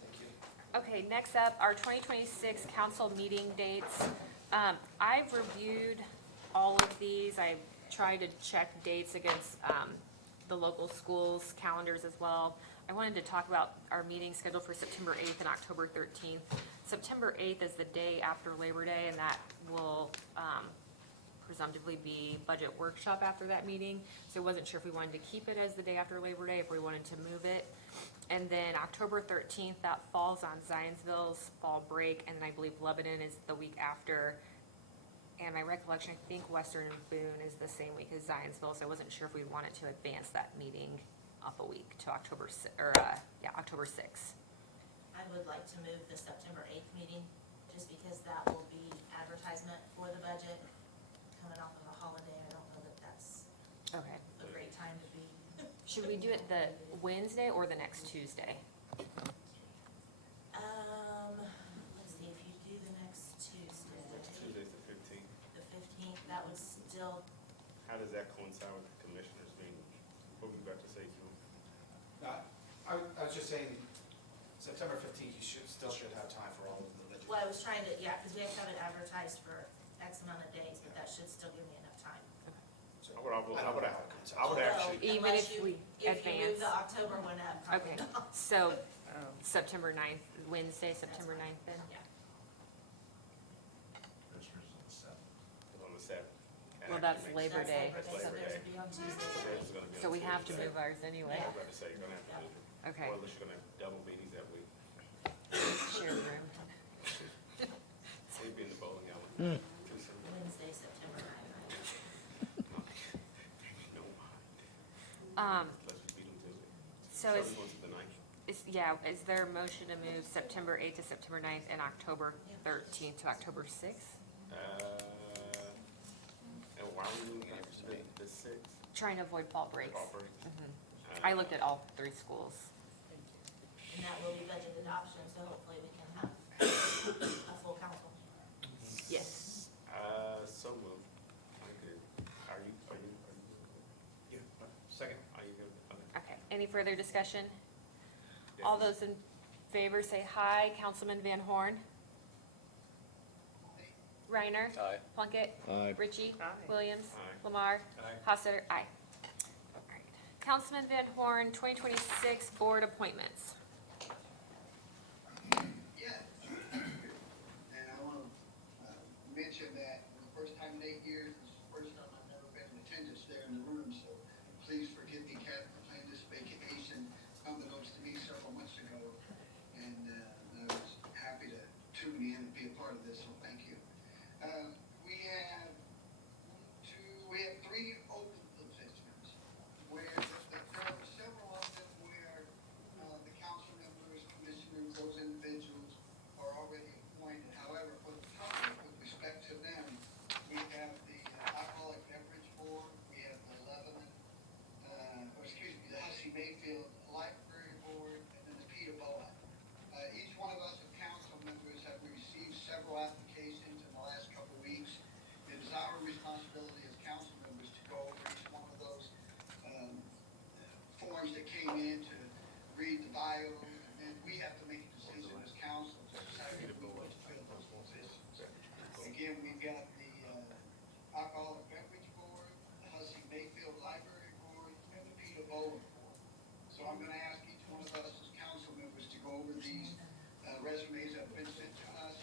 Thank you. Okay, next up, our 2026 council meeting dates. I've reviewed all of these. I tried to check dates against the local schools' calendars as well. I wanted to talk about our meeting scheduled for September 8th and October 13th. September 8th is the day after Labor Day, and that will presumptively be budget workshop after that meeting. So I wasn't sure if we wanted to keep it as the day after Labor Day, if we wanted to move it. And then October 13th, that falls on Zionsville's fall break, and then I believe Lebanon is the week after. And my recollection, I think Western and Boone is the same week as Zionsville, so I wasn't sure if we wanted to advance that meeting up a week to October 6th. I would like to move the September 8th meeting, just because that will be advertisement for the budget. Coming off of a holiday, I don't know that that's Okay. a great time to be. Should we do it the Wednesday or the next Tuesday? Let's see, if you do the next Tuesday, Tuesday's the 15th. the 15th, that would still, How does that coincide with the commissioners meeting? What were you about to say, Joe? I was just saying, September 15th, you still should have time for all of the legislation. well, I was trying to, yeah, because we have to have it advertised for X amount of days, but that should still give me enough time. I would actually, Even Unless if we If you move advance? the October one up, probably Okay, not. so September 9th, Wednesday, September 9th then? Yeah. on the 7th. And Well, actually that's makes Labor That's Day. Labor Day, so Labor there's Day. to be on Tuesday. It's gonna be on So we have to Tuesday. move ours anyway. I was about to say, you're gonna have to move it. Okay. Or unless you're gonna have double meetings that week. Shared room. Wednesday, September 9th. Let's just beat them to it. So is, Seventh one's the ninth. is there a motion to move September 8th to September 9th and October 13th to October 6th? And why are we moving it to the sixth? Trying to avoid fall breaks. Fall break? I looked at all 3 schools. And that will be budget adoption, so hopefully we can have a full council. Yes. So moved. I'm good. Are you? Yeah. Second. Are you good? Okay. Okay, any further discussion? All those in favor say hi. Councilman Van Horn? Reiner? Aye. Plunkett? Aye. Ritchie? Aye. Williams? Aye. Lamar? Aye. Hofstadter? Aye. Alright. Councilman Van Horn, 2026 board appointments. Yeah. And I want to mention that for the first time in 8 years, this is the first time I've never been in attendance there in the room, so please forgive me, Kat, for playing this vacation unbeknownst to me several months ago. And I was happy to tune in and be a part of this, so thank you. We have 3 open positions where there are several of them where the council members, commissioners, those individuals are already appointed. However, for the public, with respect to them, we have the Alcoholic Beverage Board, we have the the Hussey Mayfield Library Board, and then the Peter Bowen. Each one of us as council members have received several applications in the last couple of weeks. It is our responsibility as council members to go over each one of those forms that came in, to read the bio, and then we have to make a decision as council to decide if we want to fill those positions. Again, we've got the Alcoholic Beverage Board, the Hussey Mayfield Library Board, and the Peter Bowen Board. So I'm gonna ask each one of us as council members to go over these resumes that have been sent to us,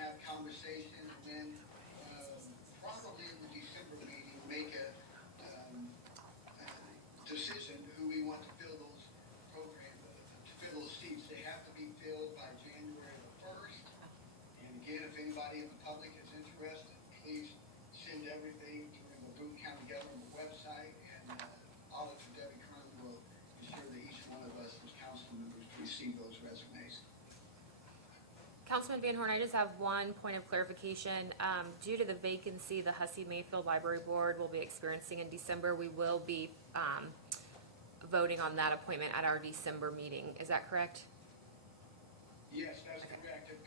have conversations, and then probably in the December meeting, make a decision who we want to fill those programs, to fill those seats. They have to be filled by January the 1st. And again, if anybody in the public is interested, please send everything to the Boone County Government website, and Auditor Debbie Kern will ensure that each one of us as council members receive those resumes. Councilman Van Horn, I just have one point of clarification. Due to the vacancy the Hussey Mayfield Library Board will be experiencing in December, we will be voting on that appointment at our December meeting. Is that correct? Yes, that's correct. And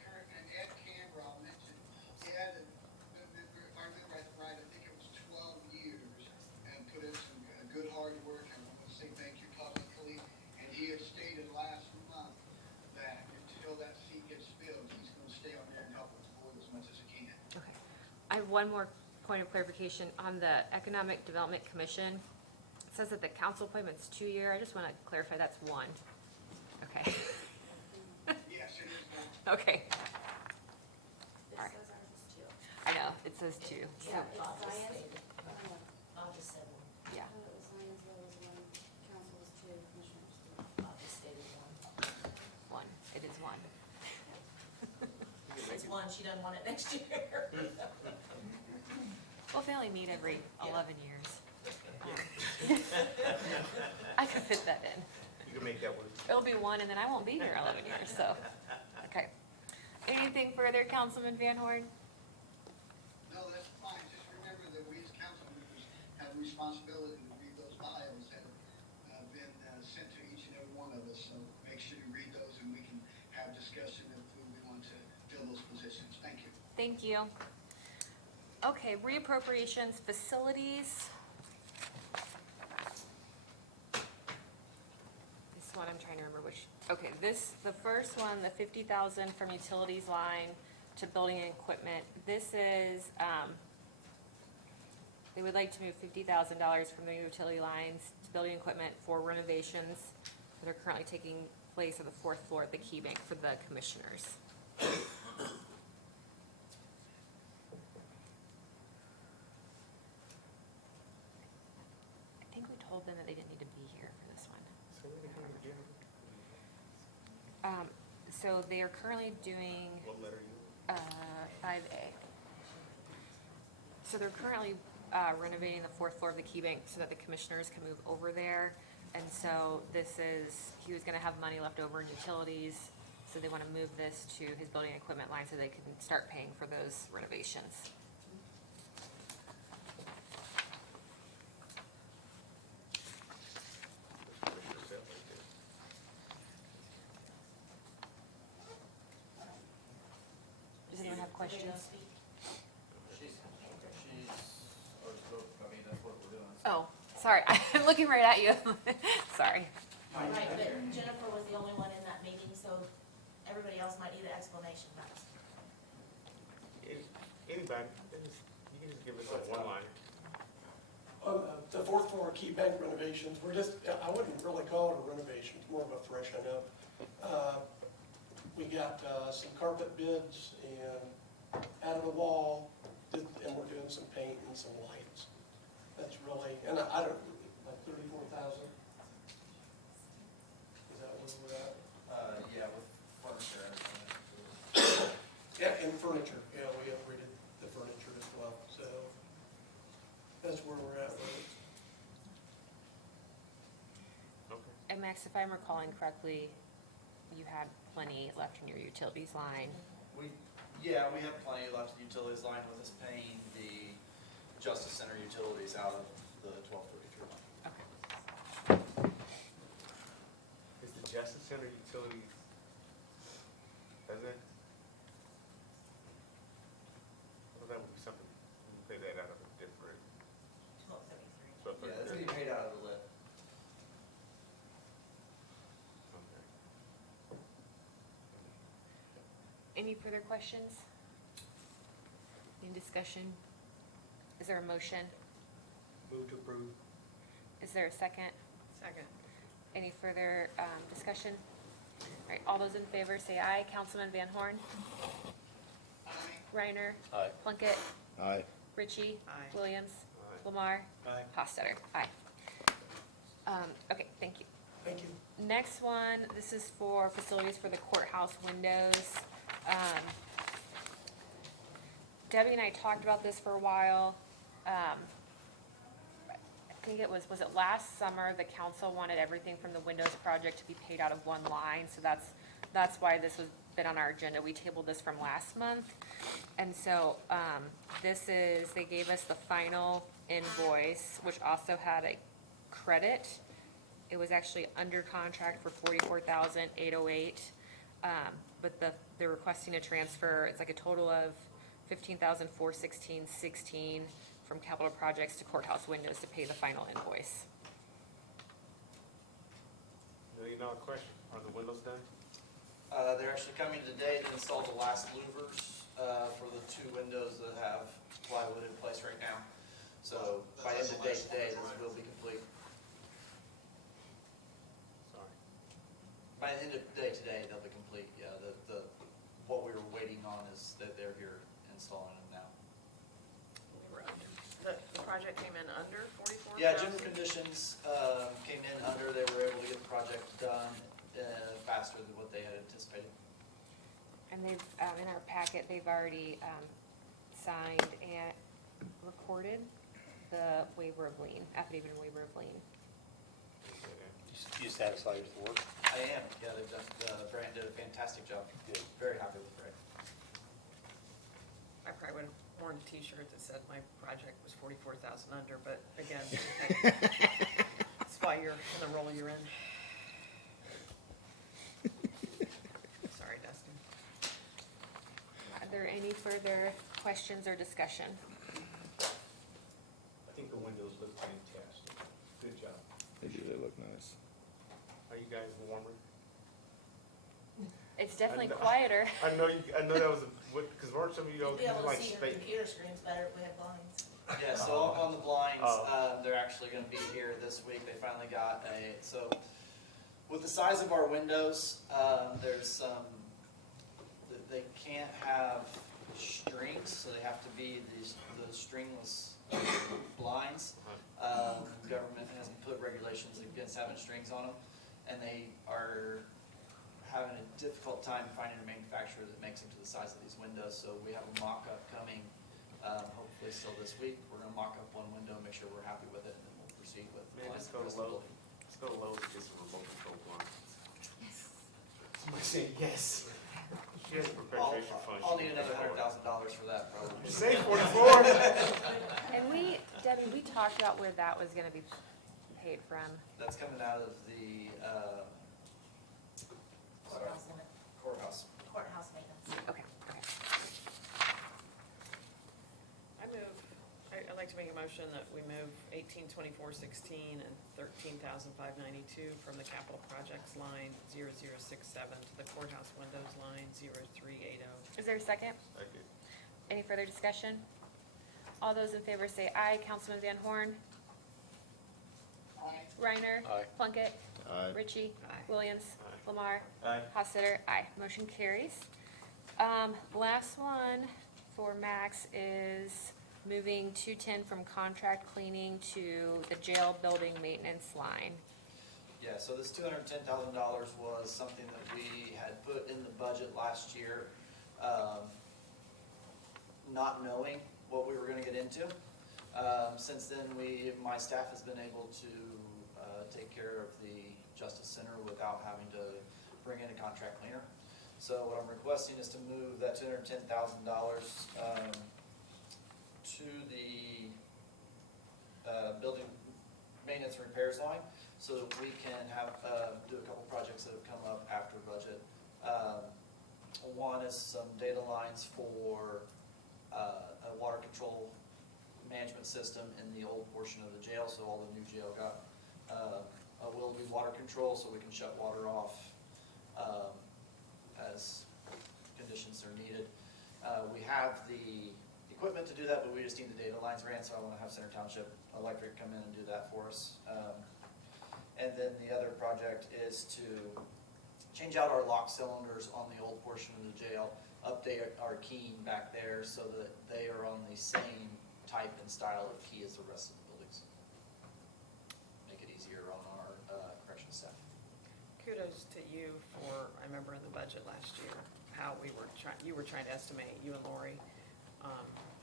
Ed Canberra mentioned, he had, if I remember right, I think it was 12 years, and put in some good hard work, and I want to say thank you publicly. And he had stated last month that until that seat gets filled, he's going to stay on there and help with the board as much as he can. Okay. I have one more point of clarification on the Economic Development Commission. It says that the council appointment's 2-year. I just want to clarify that's 1. Okay. Yes, it is. Okay. It Alright. says ours is 2. I know, it says 2. So, Yeah, Bob just said yeah. Bob just stated 1. 1. It is 1. It's 1, she doesn't want it next year. Well, if they only meet every 11 years. I could fit that in. You can make that work. It'll be 1 and then I won't be here 11 years, so, okay. Anything further, Councilman Van Horn? No, that's fine. Just remember that we as council members have a responsibility to read those bios that have been sent to each and every one of us. So make sure you read those, and we can have discussion if we want to fill those positions. Thank you. Thank you. Okay, reappropriations, facilities. This one, I'm trying to remember which, okay, the first one, the 50,000 from utilities line to building and equipment. This is, they would like to move $50,000 from the utility lines to building equipment for renovations that are currently taking place on the 4th floor at the Key Bank for the commissioners. I think we told them that they didn't need to be here for this one. So where are they coming again? So they are currently doing, What letter are you? 5A. So they're currently renovating the fourth floor of the Key Bank so that the commissioners can move over there. And so he was gonna have money left over in utilities, so they wanna move this to his building equipment line so they can start paying for those renovations. Does anyone have questions? Oh, sorry, I'm looking right at you. Sorry. Right, but Jennifer was the only one in that meeting, so everybody else might need an explanation. Anybody, you can just give us a one line. The fourth floor key bank renovations, I wouldn't really call it a renovation, it's more of a freshen up. We got some carpet bids and added a wall, and we're doing some paint and some lights. That's really, and I don't, like 34,000? Is that where we're at? Yeah, with furniture and everything. Yeah, and furniture, yeah, we upgraded the furniture as well, so that's where we're at with it. Okay. And Max, if I'm recalling correctly, you had plenty left in your utilities line. We have plenty left in utilities line with us paying the Justice Center utilities out of the 1233 line. Okay. Is the Justice Center utilities, doesn't it? Well, that would be something, we can pay that out of a different. 1273. Yeah, that's being paid out of the lit. Okay. Any further questions? Any discussion? Is there a motion? Move to approve. Is there a second? Second. Any further discussion? All right, all those in favor say aye. Councilman Van Horn? Reiner? Aye. Plunkett? Aye. Ritchie? Aye. Williams? Aye. Lamar? Aye. Hofstadter? Aye. Okay, thank you. Thank you. Next one, this is for facilities for the courthouse windows. Debbie and I talked about this for a while. I think it was it last summer, the council wanted everything from the windows project to be paid out of one line, so that's why this has been on our agenda. We tabled this from last month. And so, they gave us the final invoice, which also had a credit. It was actually under contract for $44,808. But they're requesting a transfer, it's like a total of $15,416.16 from capital projects to courthouse windows to pay the final invoice. $1 million question, are the windows done? They're actually coming today to install the last louvers for the 2 windows that have plywood in place right now. So by the end of the day today, this will be complete. Sorry. By the end of the day today, they'll be complete. Yeah, what we were waiting on is that they're here installing them now. The project came in under 44,000? Yeah, general conditions came in under. They were able to get the project done faster than what they had anticipated. And they've, in our packet, they've already signed and recorded the waiver of lien, affidavit and waiver of lien. You satisfied with the work? I am. Yeah, they've done, Brand did a fantastic job. Good. Very happy with Brand. I probably would have worn a t-shirt that said my project was 44,000 under, but again, that's why you're in the role you're in. Sorry, Dustin. Are there any further questions or discussion? I think the windows look fantastic. Good job. They do, they look nice. Are you guys warmer? It's definitely I know- quieter. I know that was, because weren't some of you, You'd be able to like, see your computer screens better if we had blinds. Yeah, so on the blinds, Oh. they're actually gonna be here this week. They finally got so with the size of our windows, there's some, they can't have strings, so they have to be those stringless blinds. Government hasn't put regulations against having strings on them, and they are having a difficult time finding a manufacturer that makes them to the size of these windows, so we have a mock-up coming hopefully still this week. We're gonna mock up one window, make sure we're happy with it, and then we'll proceed with. Man, let's go to Lowe's, let's go to Lowe's and get some remote control blinds. Somebody say yes. She has a perpetuation fund. I'll need another $100,000 for that, probably. You say 44? And Debbie, we talked about where that was gonna be paid from. That's coming out of the, Courthouse limit, courthouse. courthouse maintenance. Okay. I'd like to make a motion that we move 182416 and 13,592 from the capital projects line 0067 to the courthouse windows line 0380. Is there a second? Second. Any further discussion? All those in favor say aye. Councilman Van Horn. Aye. Reiner. Aye. Plunkett. Aye. Richie. Aye. Williams. Aye. Lamar. Aye. Hostetter. Aye. Motion carries. Last one for Max is moving 210 from contract cleaning to the jail building maintenance line. Yeah, so this $210,000 was something that we had put in the budget last year, not knowing what we were gonna get into. Since then, my staff has been able to take care of the Justice Center without having to bring in a contract cleaner. So what I'm requesting is to move that $210,000 to the building maintenance and repairs line, so that we can have, do a couple projects that have come up after budget. One is some data lines for a water control management system in the old portion of the jail, so all the new jail got will do water control, so we can shut water off as conditions are needed. We have the equipment to do that, but we just need the data lines ran, so I want to have Center Township Electric come in and do that for us. And then the other project is to change out our lock cylinders on the old portion of the jail, update our keying back there so that they are on the same type and style of key as the rest of the buildings. Make it easier on our corrections staff. Kudos to you for, I remember in the budget last year, how you were trying to estimate, you and Lori,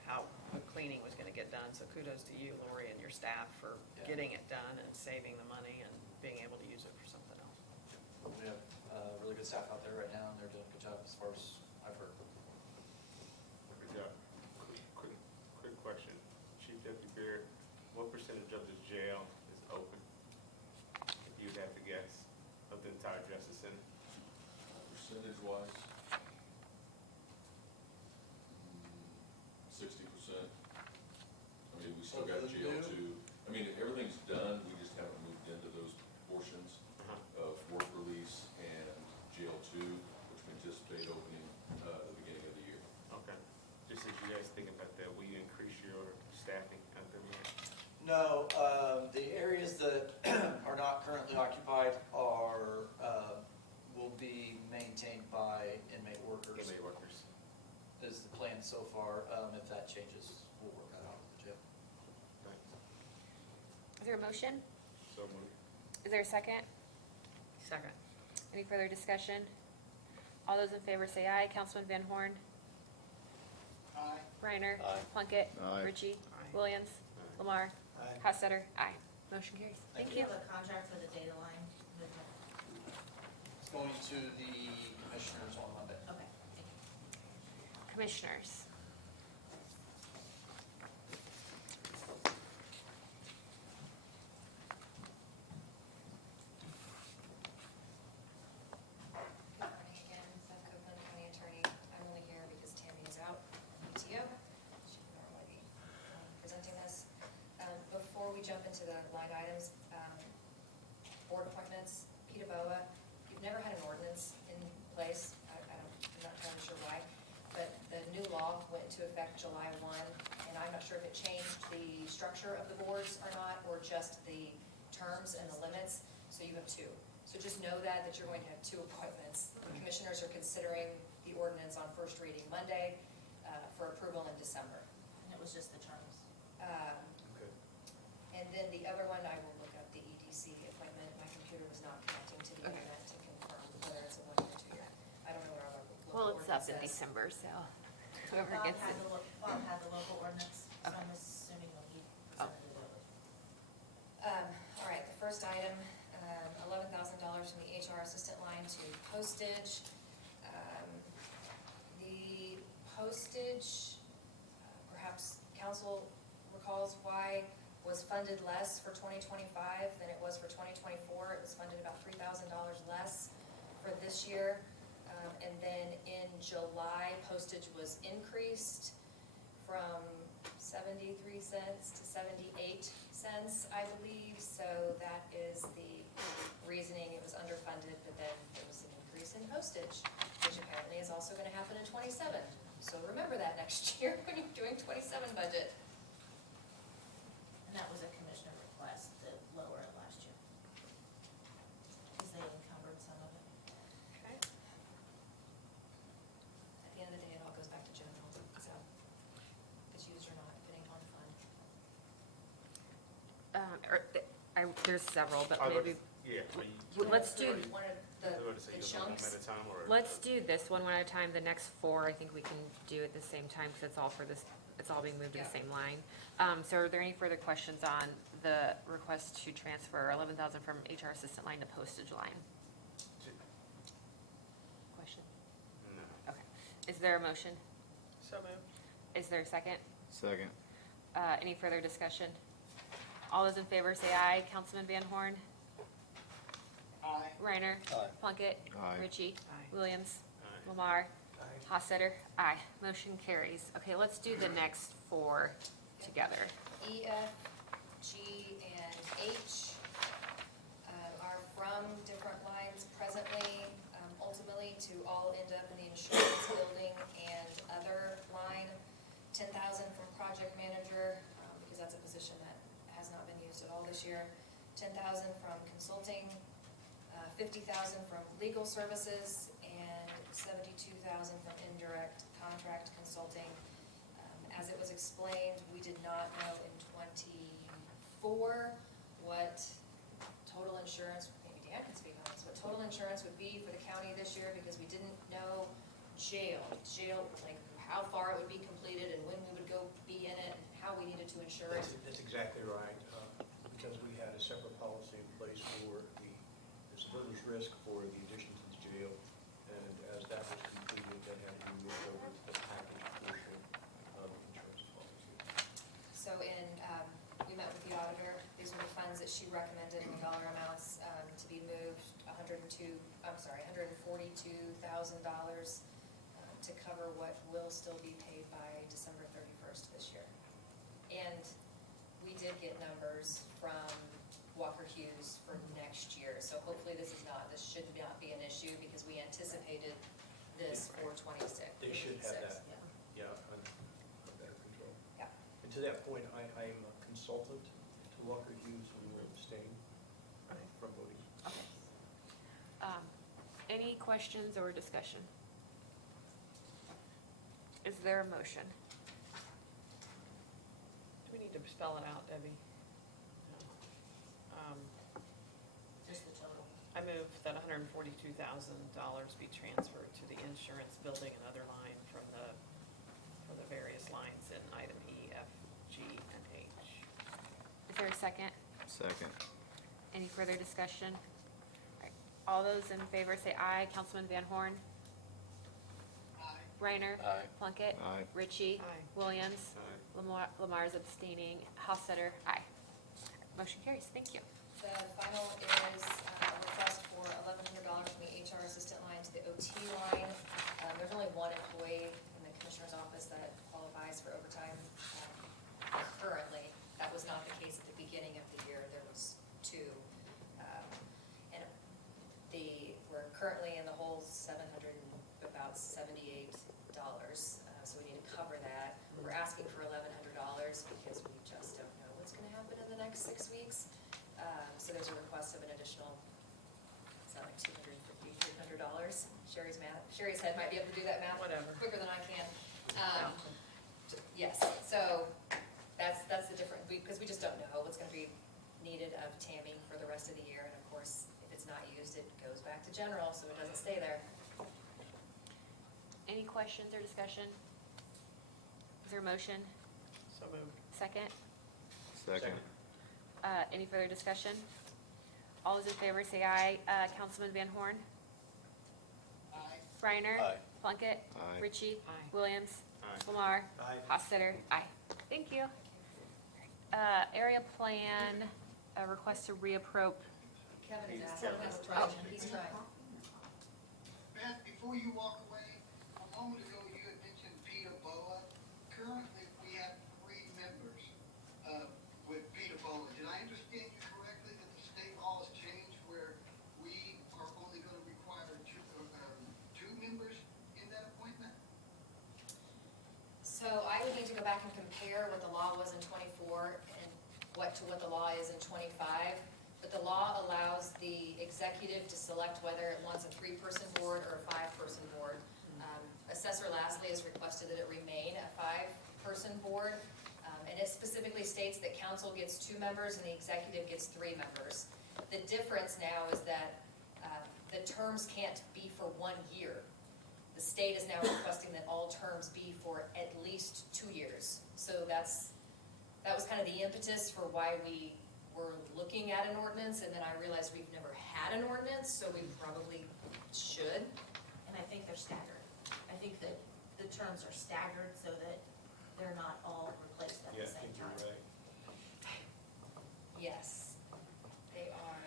how the cleaning was gonna get done. So kudos to you, Lori, and your staff for getting it done and saving the money and being able to use it for something else. We have really good staff out there right now, and they're doing a good job as far as I've heard. Good job. Quick question. Chief Deputy Beard, what percentage of the jail is open? If you'd have to guess, of the entire Justice Center? Percentage wise, 60%. I mean, we still got jail too. I mean, everything's done, we just haven't moved into those portions of work release and jail 2, which we anticipate opening the beginning of the year. Okay. Just as you guys think about that, will you increase your staffing out there, man? No, the areas that are not currently occupied are, will be maintained by inmate workers. Inmate workers. Is the plan so far. If that changes, we'll work that out with the jail. Thanks. Is there a motion? So moved. Is there a second? Second. Any further discussion? All those in favor say aye. Councilman Van Horn. Aye. Reiner. Aye. Plunkett. Aye. Richie. Aye. Williams. Aye. Lamar. Aye. Hostetter. Aye. Motion carries. Thank Do you. have a contract for the data line movement? It's going to the commissioners on Monday. Okay, thank you. Commissioners. Good morning again, Beth Copeland, County Attorney. I'm only here because Tammy is out, PTO. She would normally be presenting this. Before we jump into the line items, board appointments, Peter Boa, you've never had an ordinance in place. I'm not entirely sure why, but the new law went into effect July 1, and I'm not sure if it changed the structure of the boards or not, or just the terms and the limits, so you have two. So just know that you're going to have two appointments. The commissioners are considering the ordinance on first reading Monday for approval in December. And it was just the terms. Okay. And then the other one, I will look up the EDC appointment. My computer was not connecting to the Okay. internet to confirm whether it's a 1 year or 2 year. I don't know where our local Well, it's up ordinance in is. December, so. Whoever Bob gets had it. Bob had the local ordinance, so I'm Okay. assuming that he presented it over. All right, the first item, $11,000 from the HR assistant line to postage. The postage, perhaps council recalls why was funded less for 2025 than it was for 2024. It was funded about $3,000 less for this year. And then in July, postage was increased from 73 cents to 78 cents, I believe. So that is the reasoning. It was underfunded, but then there was an increase in postage, which apparently is also gonna happen in 27. So remember that next year when you're doing 27 budget. And that was a commissioner request to lower it last year. Because they encumbered some of it. Okay. At the end of the day, it all goes back to general, so if it's used or not, depending on the fund. There's several, but I was- maybe, Yeah. let's do, One of You want to say the you want chunks. them at a time, or? let's do this one at a time. The next four, I think we can do at the same time, because it's all for this, it's all being moved to the Yeah. same line. So are there any further questions on the request to transfer 11,000 from HR assistant line to postage line? Question? No. Okay. Is there a motion? So moved. Is there a second? Second. Any further discussion? All those in favor say aye. Councilman Van Horn? Aye. Reiner? Aye. Plunkett? Aye. Richie? Aye. Williams? Aye. Lamar? Aye. Hossetter? Aye. Motion carries. Okay, let's do the next four together. E, F, G, and H are from different lines presently, ultimately to all end up in the insurance building and other line. 10,000 from project manager, because that's a position that has not been used at all this year. 10,000 from consulting, 50,000 from legal services, and 72,000 from indirect contract consulting. As it was explained, we did not know in 24 what total insurance, maybe Dan can speak on this, what total insurance would be for the county this year, because we didn't know jail, like how far it would be completed and when we would go be in it, and how we needed to insure it. That's exactly right, because we had a separate policy in place for the subverter's risk for the addition to the jail, and as that was completed, that had to be moved over to the package portion of the insurance policy. So we met with the auditor, these are the funds that she recommended in the dollar amounts to be moved, $142,000 to cover what will still be paid by December 31st this year. And we did get numbers from Walker Hughes for next year, so hopefully this should not be an issue, because we anticipated this for 26. They should have that, Yeah. under better control. Yeah. And to that point, I'm a consultant to Walker Hughes, who will abstain from voting. Okay. Any questions or discussion? Is there a motion? Do we need to spell it out, Debbie? Just the total. I move that $142,000 be transferred to the insurance building and other line for the various lines in item E, F, G, and H. Is there a second? Second. Any further discussion? All right. All those in favor say aye. Councilman Van Horn? Aye. Reiner? Aye. Plunkett? Aye. Richie? Aye. Williams? Aye. Lamar's abstaining. Hossetter? Aye. Motion carries. Thank you. The final is a request for $1,100 from the HR assistant line to the OT line. There's only one employee in the commissioner's office that qualifies for overtime currently. That was not the case at the beginning of the year. There was two. And we're currently in the hole about $78. So we need to cover that. We're asking for $1,100 because we just don't know what's gonna happen in the next 6 weeks. So there's a request of an additional, is that like $250, $300? Sherry's head might be able to do that math. Whatever. Quicker than I can. Yes, so that's the difference, because we just don't know what's gonna be needed of Tammy for the rest of the year. And of course, if it's not used, it goes back to general, so it doesn't stay there. Any questions or discussion? Is there a motion? So moved. Second? Second. Any further discussion? All those in favor say aye. Councilman Van Horn? Aye. Reiner? Aye. Plunkett? Aye. Ritchie? Aye. Williams? Aye. Lamar? Aye. Hostetter? Aye. Thank you. Area plan, request to reappropriate. Kevin is asking his question, he's trying. Beth, before you walk away, a moment ago you had mentioned Peter Boa. Currently, we have 3 members with Peter Boa. Did I understand you correctly that the state law has changed where we are only going to require 2 members in that appointment? So I would need to go back and compare what the law was in '24 and what the law is in '25. But the law allows the executive to select whether it wants a 3-person board or a 5-person board. Assessor Lastly has requested that it remain a 5-person board. And it specifically states that council gets 2 members and the executive gets 3 members. The difference now is that the terms can't be for 1 year. The state is now requesting that all terms be for at least 2 years. So that was kind of the impetus for why we were looking at an ordinance, and then I realized we've never had an ordinance, so we probably should. And I think they're staggered. I think that the terms are staggered so that they're not all replaced at Yeah, the I same think time. you're right. Yes, they are.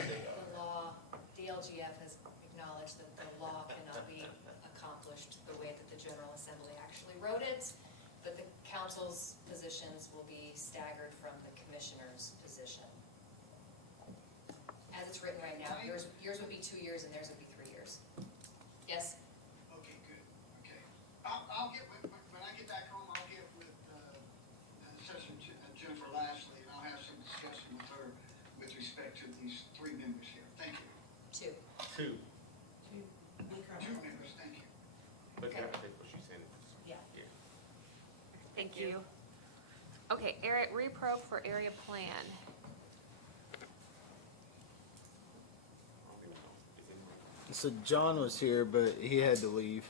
The law, DLGF has acknowledged that the law cannot be accomplished the way that the General Assembly actually wrote it, but the council's positions will be staggered from the commissioner's position. As it's written right now, yours would be 2 years and theirs would be 3 years. Yes? Okay, good, okay. I'll get, when I get back home, I'll get with Assessor Jennifer Lashley, and I'll have some discussion with her with respect to these 3 members here. Thank you. 2. 2. We 2 currently, members, thank you. But I think what she's saying is, yeah. yeah. Thank you. Okay, area, repro for area plan. I don't even know. Is anyone? So John was here, but he had to leave.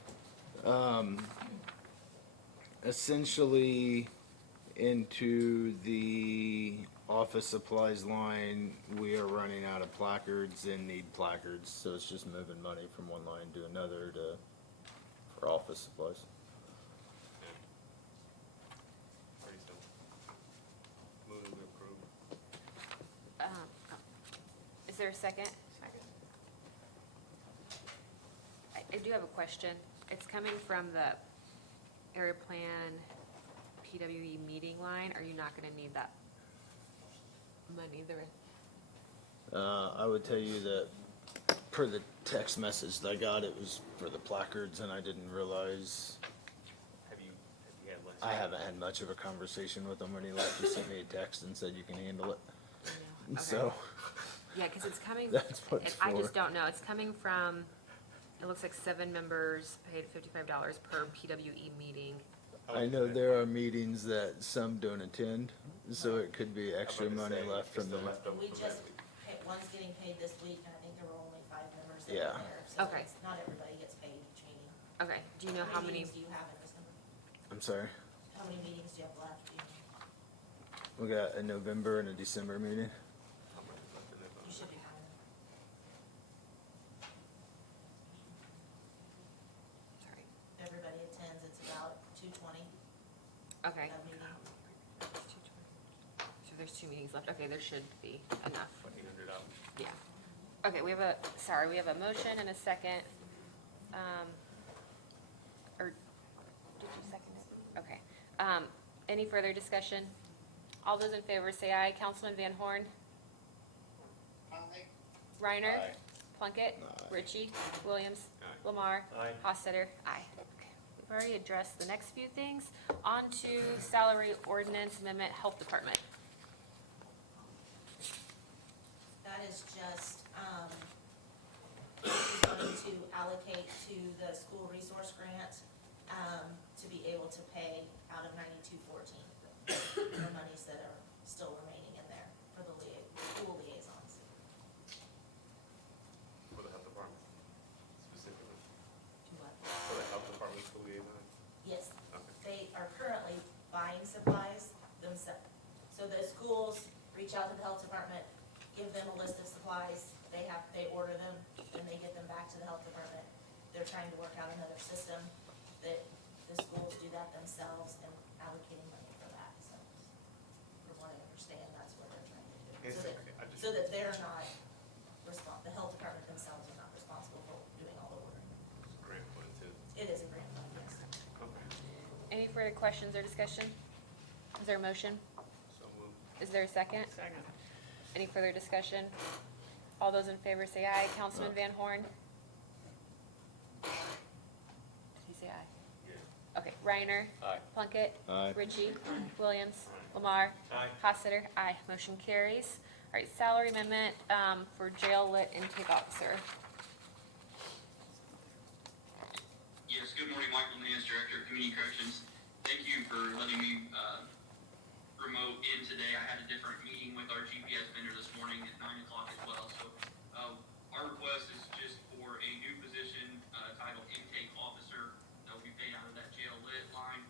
Essentially, into the office supplies line, we are running out of placards and need placards, so it's just moving money from one line to another for office supplies. Already so. Move to approve. Is there a second? Second. I do have a question. It's coming from the area plan PWE meeting line. Are you not gonna need that money there? I would tell you that per the text message that I got, it was for the placards, and I didn't realize. Have you had less? I haven't had much of a conversation with him when he left. He sent me a text and said you can handle it. Okay. So Yeah, cause it's coming, that's what it's I for. just don't know. It's coming from, it looks like 7 members paid $55 per PWE meeting. I know there are meetings that some don't attend, so it could be extra money left from them. We just, one's getting paid this week, and I think there were only 5 members that Yeah. were there. So Okay. not everybody gets paid each meeting. Okay, do you know how many? meetings do you have in December? I'm sorry. How many meetings do you have left? Do you know? We got a November and a December meeting. How much is left in that? You should be fine. Sorry. Everybody attends, it's about 2:20, Okay. that meeting. So there's 2 meetings left. Okay, there should be enough. $1,400. Yeah. Okay, we have a motion and a second. Or, did you second it? Okay. Any further discussion? All those in favor say aye. Councilman Van Horn? Aye. Reiner? Aye. Plunkett? Aye. Ritchie? Williams? Aye. Lamar? Aye. Hostetter? Aye. Okay. We've already addressed the next few things. On to salary ordinance amendment, health department. That is just, going to allocate to the school resource grant, to be able to pay out of 9214, the monies that are still remaining in there for the school liaisons. For the health department, specifically. Do what? For the health department school liaison? Yes, Okay. they are So the schools reach out to the health department, give them a list of supplies, they order them, and they get them back to the health department. They're trying to work out another system that the schools do that themselves and allocating money for that, so. From what I understand, that's what they're trying to do. So that they're not the health department themselves are not responsible for doing all the ordering. Grant fund too. It is a grant fund, yes. Okay. Any further questions or discussion? Is there a motion? So moved. Is there a second? Second. Any further discussion? All those in favor say aye. Councilman Van Horn? Did he say aye? Yeah. Okay, Reiner? Aye. Plunkett? Aye. Ritchie? Williams? Lamar? Aye. Hostetter? Aye. Motion carries. All right, salary amendment, for jail lit intake officer. Yes, good morning, Michael Nance, Director of Community Corrections. Thank you for letting me remote in today. I had a different meeting with our GPS vendor this morning at 9 o'clock as well. So our request is just for a new position titled Intake Officer that will be paid out of that jail lit line.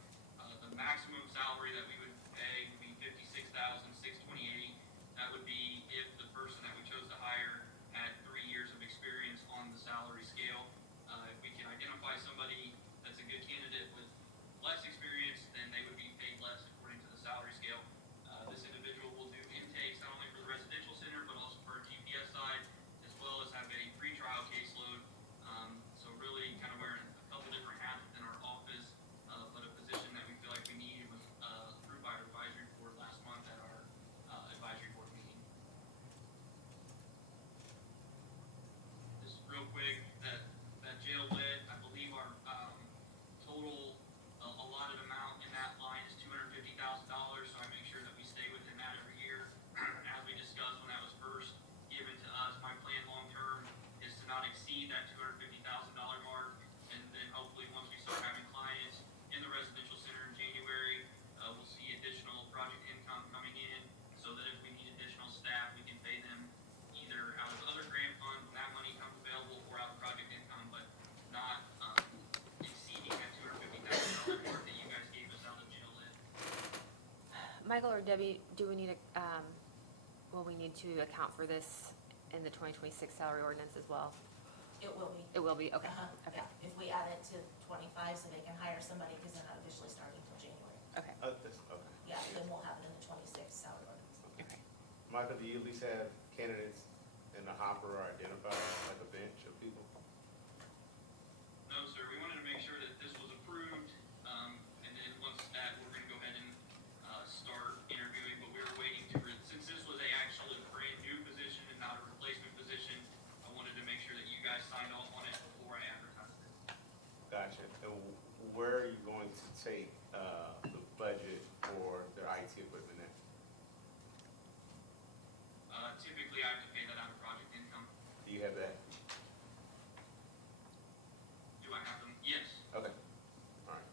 The maximum salary that we would pay would be $56,628. That would be if the person that we chose to hire had 3 years of experience on the salary scale. If we can identify somebody that's a good candidate with less experience, then they would be paid less according to the salary scale. This individual will do intakes not only for the residential center, but also for our GPS side, as well as have a pretrial caseload. So really kind of wearing a couple different hats within our office, but a position that we feel like we need was approved by our advisory board last month at our advisory board meeting. Just real quick, that jail lit, I believe our total allotted amount in that line is $250,000, so I make sure that we stay within that every year. As we discussed when that was first given to us, my plan long-term is to not exceed that $250,000 mark, and then hopefully once we start having clients in the residential center in January, we'll see additional project income coming in, so that if we need additional staff, we can pay them either out of other grant funds when that money comes available, or out of project income, but not exceeding that $250,000 mark that you guys gave us out of jail lit. Michael or Debbie, do we need will we need to account for this in the 2026 salary ordinance as well? It will be. It will be, okay, okay, Yeah, if we add it to 25 so they can hire somebody, because they're not officially starting until January. okay. Okay. Yeah, then we'll have it in the 26 salary ordinance. Okay. Michael, do you at least have candidates in the hopper or identified like a bench of people? No, sir, we wanted to make sure that this was approved, and then once that, we're gonna go ahead and start interviewing, but we were waiting since this was a actually brand new position and not a replacement position, I wanted to make sure that you guys signed off on it before I advertised it. Gotcha. And where are you going to take the budget for their IT equipment at? Typically, I have to pay that out of project income. Do you have that? Do I have them? Yes. Okay. All right.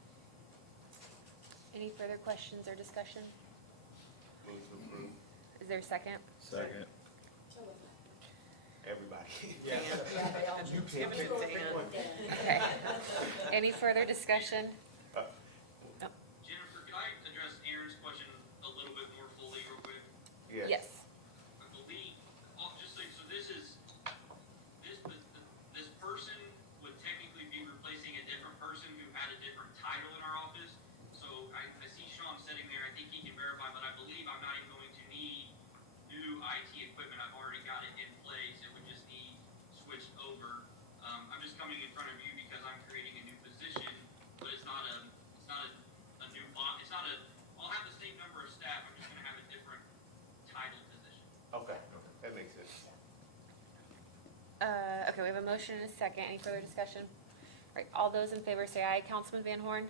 Any further questions or discussion? Move to approve. Is there a second? Second. Everybody. Yeah, they all just give it to Dan. Okay. Any further discussion? Jennifer, could I address Aaron's question a little bit more fully real quick? Yes. I believe, just so this is, this person would technically be replacing a different person who had a different title in our office. So I see Sean sitting there, I think he can verify, but I believe I'm not even going to need new IT equipment. I've already got it in place. It would just need switched over. I'm just coming in front of you because I'm creating a new position, but it's not a new bot. It's not I'll have the same number of staff. I'm just gonna have a different title position. Okay, that makes sense. Okay, we have a motion and a second. Any further discussion? All right, all those in favor say aye. Councilman Van Horn?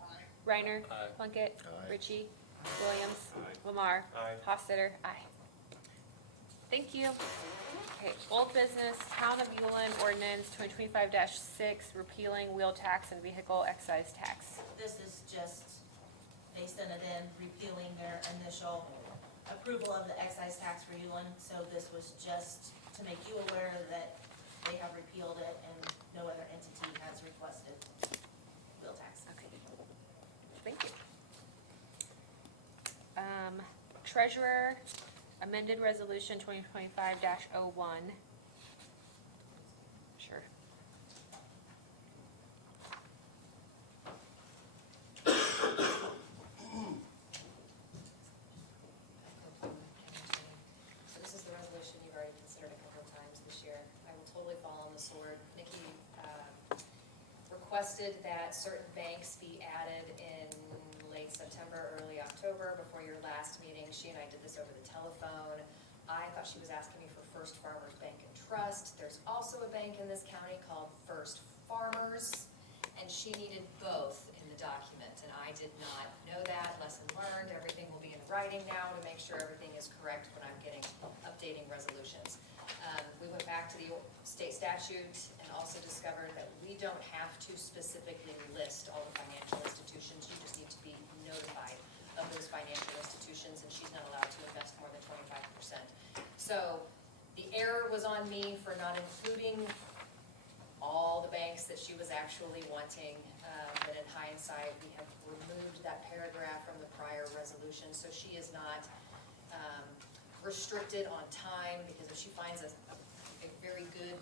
Aye. Reiner? Aye. Plunkett? Aye. Ritchie? Williams? Aye. Lamar? Aye. Hostetter? Aye. Thank you. Okay, old business, Town of Ulen Ordinance 2025-6, repealing wheel tax and vehicle excise tax. This is just, they sent it in, repealing their initial approval of the excise tax for Ulen. So this was just to make you aware that they have repealed it and no other entity has requested wheel tax. Okay. Thank you. Treasurer, amended resolution 2025-01. Sure. So this is the resolution you've already considered a couple of times this year. I will totally fall on the sword. Nikki requested that certain banks be added in late September, early October, before your last meeting. She and I did this over the telephone. I thought she was asking me for First Farmers Bank and Trust. There's also a bank in this county called First Farmers, and she needed both in the document, and I did not know that. Lesson learned. Everything will be in writing now to make sure everything is correct when I'm updating resolutions. We went back to the state statute and also discovered that we don't have to specifically list all the financial institutions. You just need to be notified of those financial institutions, and she's not allowed to invest more than 25%. So the error was on me for not including all the banks that she was actually wanting, but in hindsight, we have removed that paragraph from the prior resolution, so she is not restricted on time, because if she finds a very good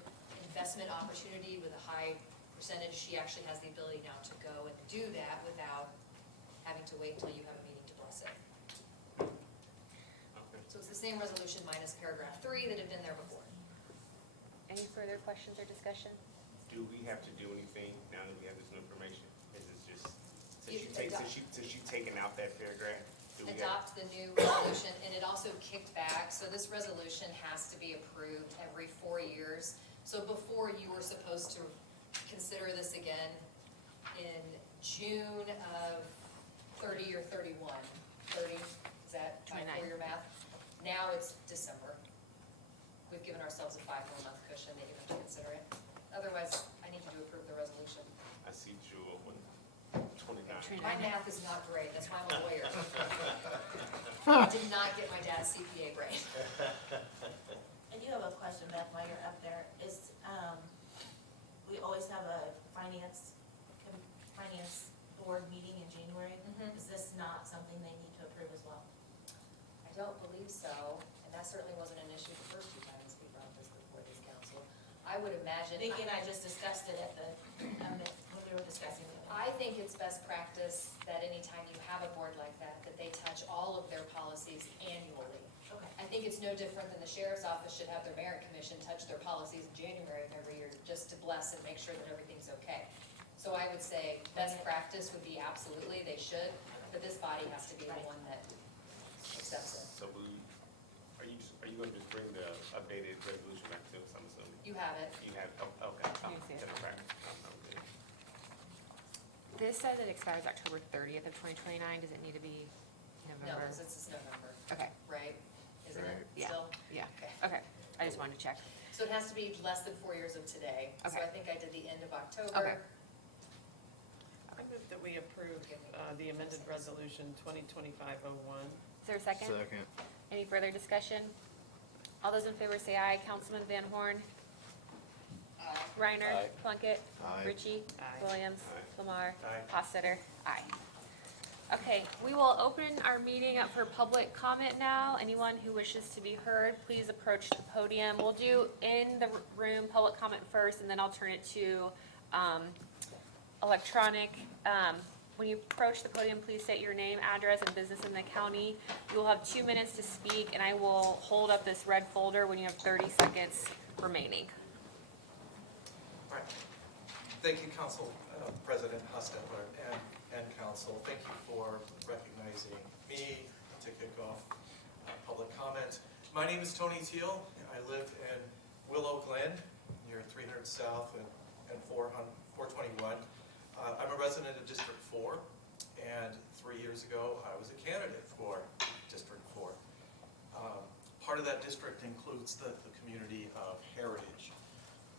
investment opportunity with a high percentage, she actually has the ability now to go and do that without having to wait until you have a meeting to bless it. So it's the same resolution minus paragraph 3 that had been there before. Any further questions or discussion? Do we have to do anything now that we have this new information? Is it just, You since she's taken out that paragraph? do we have? Adopt the new resolution, and it also kicked back, so this resolution has to be approved every 4 years. So before, you were supposed to consider this again in June of 30 or 31. 30, is that my 29. four-year math? Now it's December. We've given ourselves a 5-more month cushion that you have to consider it. Otherwise, I need you to approve the resolution. I see Jewel, 29. My math is not great, that's why I'm a lawyer. I did not get my dad's CPA brain. I do have a question, Beth, while you're up there. Is, we always have a finance board meeting in January. Mhm. Is this not something they need to approve as well? I don't believe so, and that certainly wasn't an issue the first 2 times we brought this before this council. I would imagine. Nikki and I just discussed it at the, when we were discussing it. I think it's best practice that anytime you have a board like that, that they touch all of their policies annually. Okay. I think it's no different than the sheriff's office should have their merit commission touch their policies in January of every year, just to bless and make sure that everything's okay. So I would say best practice would be absolutely, they should, but this body has to be the one that accepts it. So are you going to just bring the updated resolution back to us, I'm assuming? You have it. You have, okay. Can you see it? Then I'm back. I'm good. This says it expires October 30th of 2029. Does it need to be No, November? because it's November, Okay, right? Isn't it Yeah. still? yeah, Okay. okay. I just wanted to check. So it has to be less than 4 years of today. So Okay. I think I did the end of October. Okay. I move that we approve the amended resolution 2025-01. Is there a second? Second. Any further discussion? All those in favor say aye. Councilman Van Horn. Reiner. Aye. Plunkett. Aye. Ritchie. Aye. Williams. Aye. Lamar. Aye. Hostetter. Aye. Okay, we will open our meeting up for public comment now. Anyone who wishes to be heard, please approach the podium. We'll do in the room public comment first, and then I'll turn it to electronic. When you approach the podium, please state your name, address, and business in the county. You will have 2 minutes to speak, and I will hold up this red folder when you have 30 seconds remaining. Right. Thank you, Council President Hostetler and Council. Thank you for recognizing me to kick off public comment. My name is Tony Teal. I live in Willow Glen, near 300 South and 421. I'm a resident of District 4, and 3 years ago, I was a candidate for District 4. Part of that district includes the community of Heritage.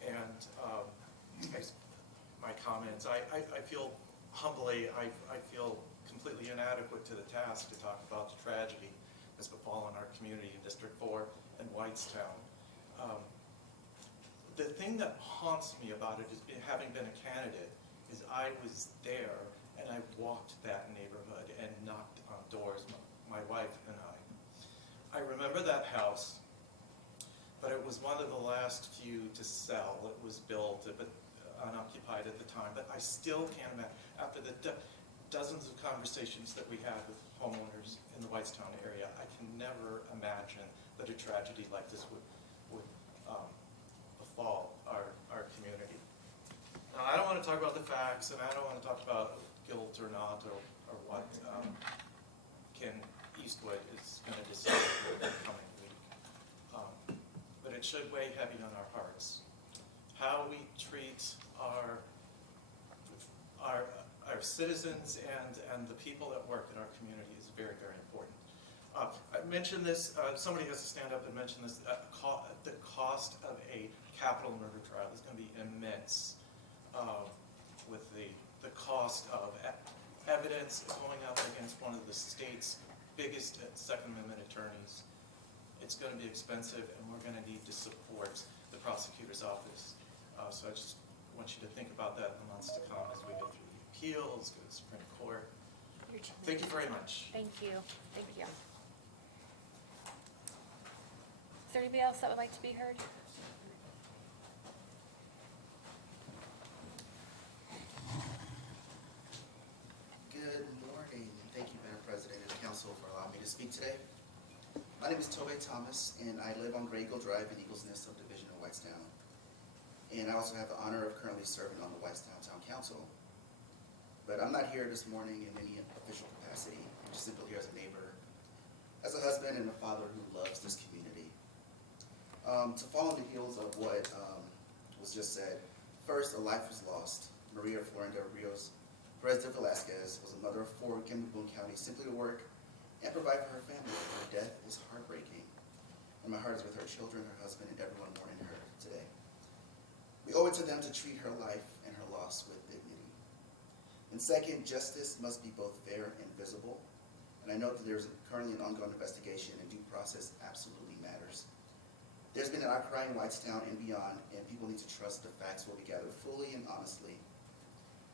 And my comments, I feel humbly, I feel completely inadequate to the task to talk about the tragedy that's befallen our community in District 4 and Whitestown. The thing that haunts me about it is having been a candidate is I was there and I walked that neighborhood and knocked on doors my wife and I. I remember that house, but it was one of the last few to sell. It was built, but unoccupied at the time. But I still can't imagine, after the dozens of conversations that we had with homeowners in the Whitestown area, I can never imagine that a tragedy like this would befall our community. Now, I don't want to talk about the facts, and I don't want to talk about guilt or not, or what Ken Eastwood is going to decide in the coming week. But it should weigh heavy on our hearts. How we treat our citizens and the people that work in our community is very, very important. I mentioned this, somebody has to stand up and mention this, the cost of a capital murder trial is going to be immense, with the cost of evidence going up against one of the state's biggest Second Amendment attorneys. It's going to be expensive, and we're going to need to support the prosecutor's office. So I just want you to think about that in the months to come as we go through the appeals, go to the Supreme Court. Thank you very much. Thank you. Thank you. Is there anybody else that would like to be heard? Good morning. Thank you, Madam President and Council, for allowing me to speak today. My name is Tobey Thomas, and I live on Grey Eagle Drive in Eagles Nest subdivision in Whitestown. And I also have the honor of currently serving on the Whitestown Town Council. But I'm not here this morning in any official capacity. I'm just simply here as a neighbor, as a husband and a father who loves this community. To follow the heels of what was just said, first, a life was lost. Maria Florinda Rios Perez de Velasquez was a mother of 4 who came to Boone County simply to work and provide for her family. Her death is heartbreaking, and my heart is with her children, her husband, and everyone mourning her today. We owe it to them to treat her life and her loss with dignity. And second, justice must be both fair and visible. And I know that there's currently an ongoing investigation, and due process absolutely matters. There's been an outcry in Whitestown and beyond, and people need to trust the facts will be gathered fully and honestly.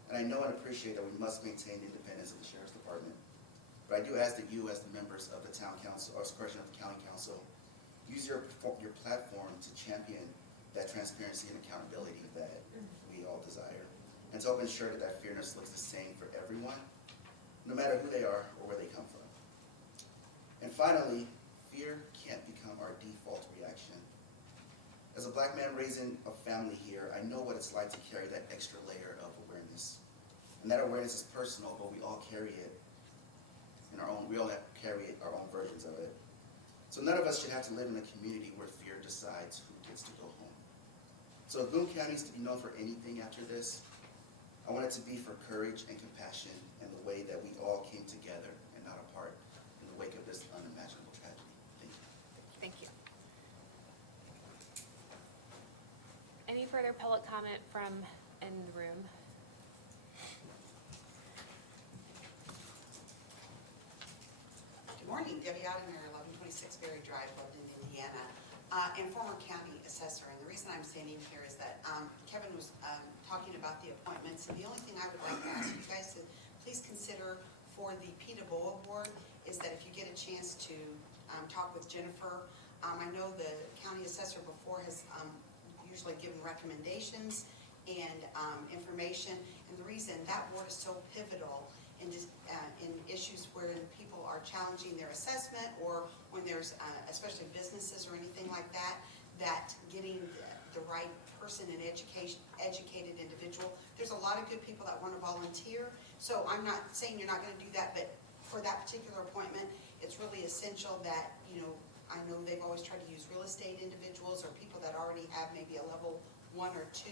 And I know and appreciate that we must maintain the independence of the Sheriff's Department. But I do ask that you, as the members of the Town Council, or correction, of the County Council, use your platform to champion that transparency and accountability that we all desire, and to help ensure that that fairness looks the same for everyone, no matter who they are or where they come from. And finally, fear can't become our default reaction. As a black man raising a family here, I know what it's like to carry that extra layer of awareness. And that awareness is personal, but we all carry it in our own, we all carry our own versions of it. So none of us should have to live in a community where fear decides who gets to go home. So if Boone County is to be known for anything after this, I want it to be for courage and compassion and the way that we all came together and not apart in the wake of this unimaginable tragedy. Thank you. Thank you. Any further public comment from in the room? Good morning, Debbie Ottinger, 1126 Berry Drive, Loveland, Indiana, and former county assessor. And the reason I'm standing here is that Kevin was talking about the appointments, and the only thing I would like to ask you guys to please consider for the PETA Bow Award is that if you get a chance to talk with Jennifer, I know the county assessor before has usually given recommendations and information, and the reason that award is so pivotal in issues where people are challenging their assessment, or when there's, especially businesses or anything like that, that getting the right person and educated individual. There's a lot of good people that want to volunteer, so I'm not saying you're not going to do that, but for that particular appointment, it's really essential that, you know, I know they've always tried to use real estate individuals or people that already have maybe a level 1 or 2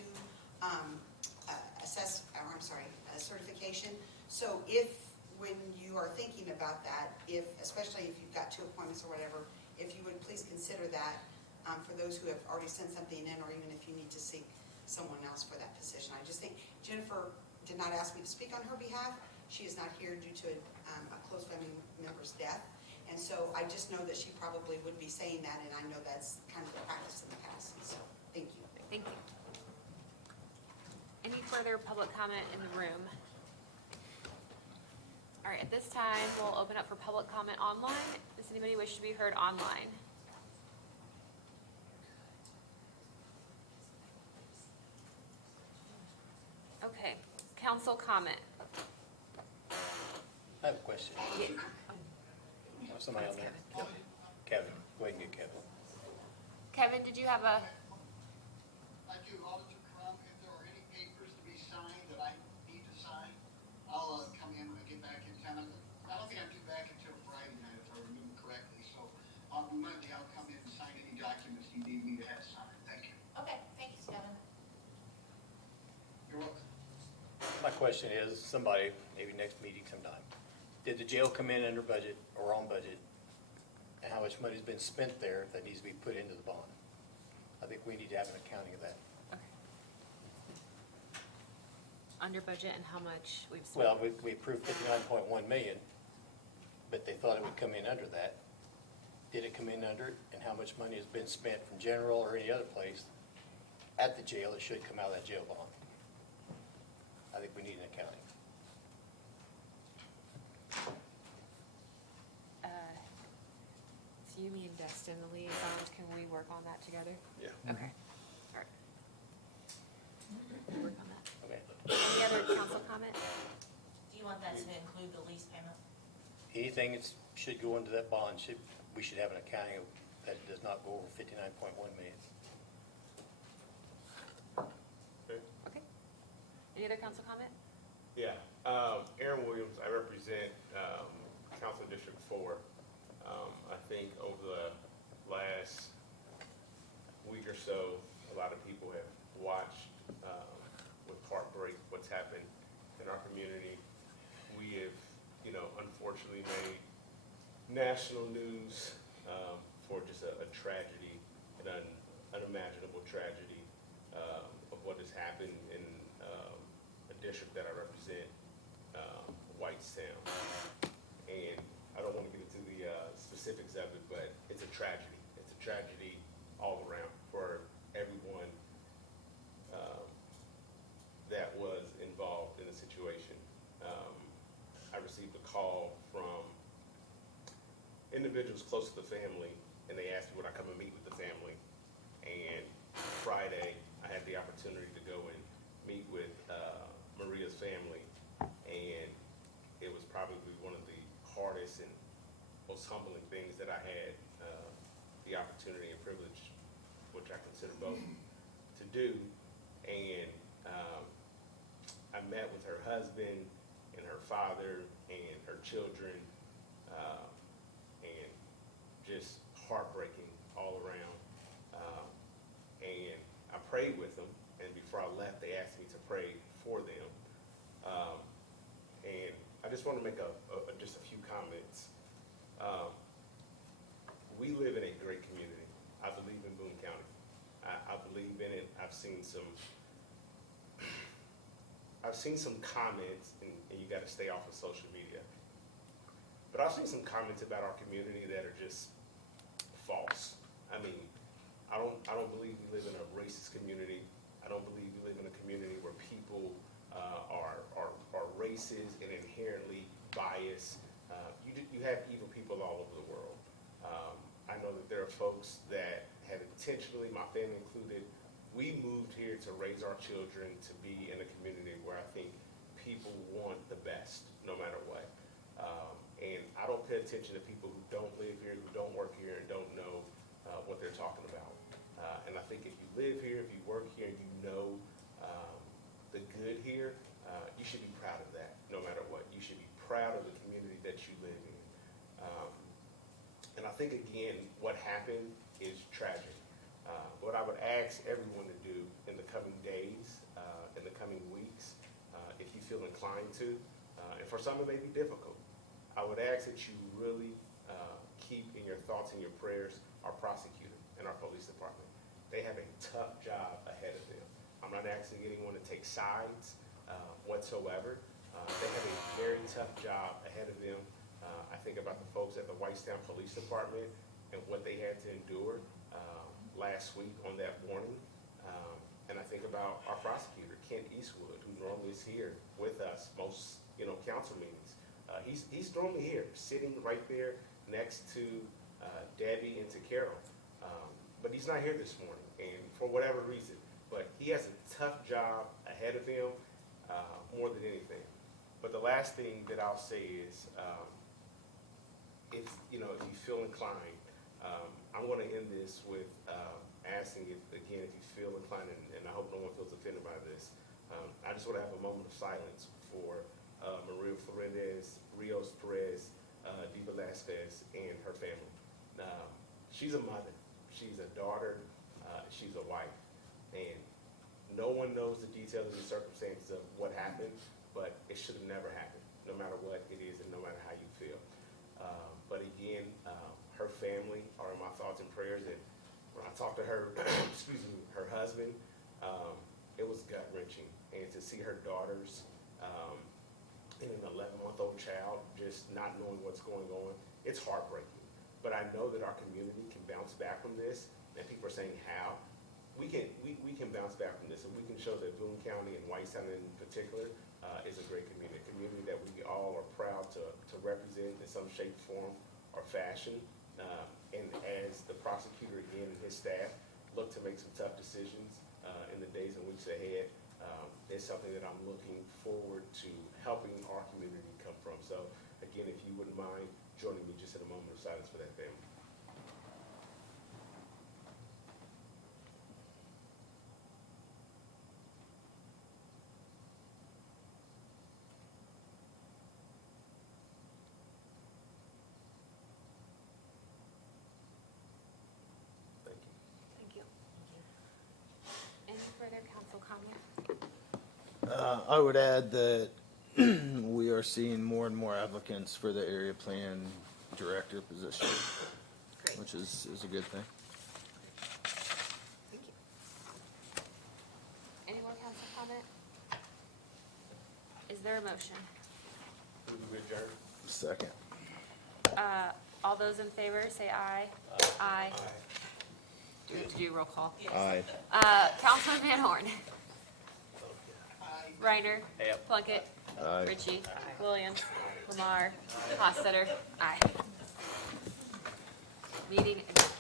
certification. So if, when you are thinking about that, especially if you've got 2 appointments or whatever, if you would please consider that for those who have already sent something in, or even if you need to seek someone else for that position. I just think Jennifer did not ask me to speak on her behalf. She is not here due to a close family member's death. And so I just know that she probably would be saying that, and I know that's kind of the practice in the past. So thank you. Thank you. Any further public comment in the room? All right, at this time, we'll open up for public comment online. Does anybody wish to be heard online? Okay, council comment. I have a question. Yeah. Oh, somebody on there. Kevin, go ahead and get Kevin. Kevin, did you have a, I do, Auditor Crum, if there are any papers to be signed that I need to sign, I'll come in when I get back in town. I don't think I'm due back until Friday night, if I remember correctly, so on Monday, I'll come in and sign any documents you need me to have signed. Thank you. Okay, thanks, Kevin. You're welcome. My question is, somebody, maybe next meeting sometime, did the jail come in under budget or on budget? And how much money's been spent there that needs to be put into the bond? I think we need to have an accounting of that. under budget and how much we've spent? Well, we approved 59.1 million, but they thought it would come in under that. Did it come in under it? And how much money has been spent from general or any other place at the jail? It should come out of that jail bond. I think we need an accounting. So you, me, and Dustin, the liaisons, can we work on that together? Yeah. Okay, all right. We'll work on that. Okay. Any other council comment? Do you want that to include the lease payment? Anything that should go into that bond, we should have an accounting of that does not go over 59.1 million. Okay. Any other council comment? Yeah, Aaron Williams, I represent, Council District 4. I think over the last week or so, a lot of people have watched, with heartbreak, what's happened in our community. We have, unfortunately made national news, for just a tragedy, an unimaginable tragedy, of what has happened in, a district that I represent, Whitestown. And I don't want to get into the specifics of it, but it's a tragedy. It's a tragedy all around for everyone that was involved in the situation. I received a call from individuals close to the family, and they asked me would I come and meet with the family. And Friday, I had the opportunity to go and meet with Maria's family, and it was probably one of the hardest and most humbling things that I had the opportunity and privilege, which I consider both, to do. And I met with her husband and her father and her children, and just heartbreaking all around. And I prayed with them, and before I left, they asked me to pray for them. And I just want to make just a few comments. We live in a great community. I believe in Boone County. I believe in it. I've seen some comments, and you got to stay off of social media. But I've seen some comments about our community that are just false. I mean, I don't believe we live in a racist community. I don't believe we live in a community where people are racist and inherently biased. You have evil people all over the world. I know that there are folks that have intentionally, my family included, we moved here to raise our children to be in a community where I think people want the best, no matter what. And I don't pay attention to people who don't live here, who don't work here, and don't know what they're talking about. And I think if you live here, if you work here, and you know the good here, you should be proud of that, no matter what. You should be proud of the community that you live in. And I think, again, what happened is tragic. What I would ask everyone to do in the coming days, in the coming weeks, if you feel inclined to, and for some it may be difficult, I would ask that you really keep in your thoughts and your prayers our prosecutor and our police department. They have a tough job ahead of them. I'm not asking anyone to take sides whatsoever. They have a very tough job ahead of them. I think about the folks at the Whitestown Police Department and what they had to endure last week on that warning. And I think about our prosecutor, Kent Eastwood, who normally is here with us most, council meetings. he's normally here, sitting right there next to Debbie and to Carol. But he's not here this morning, and for whatever reason. But he has a tough job ahead of him, more than anything. But the last thing that I'll say is, if you feel inclined, I'm going to end this with asking if you feel inclined, and I hope no one feels offended by this. I just want to have a moment of silence for Maria Florendez, Rios Perez, Di Velasquez, and her family. She's a mother, she's a daughter, she's a wife, and no one knows the details and the circumstances of what happened, but it should have never happened, no matter what it is and no matter how you feel. But again, her family are in my thoughts and prayers, and when I talked to her, excuse me, her husband, it was gut-wrenching, and to see her daughters and an 11-month-old child just not knowing what's going on, it's heartbreaking. But I know that our community can bounce back from this, and people are saying how. We can bounce back from this, and we can show that Boone County and Whitestown in particular is a great community, a community that we all are proud to represent in some shape, form, or fashion. And as the prosecutor again and his staff look to make some tough decisions in the days and weeks ahead, it's something that I'm looking forward to helping our community come from. So again, if you wouldn't mind joining me just in a moment of silence for that family. Thank you. Thank you. Any further council comment? I would add that we are seeing more and more applicants for the area plan director position, Great. which is a good thing. Thank you. Any more council comment? Is there a motion? Move to adjourn. Second. All those in favor, say aye. Aye. Do we have to do roll call? Aye. Councilman Van Horn. Reiner. Plunkett. Aye. Ritchie. Williams. Lamar. Hostetter. Aye. Meeting adjourned.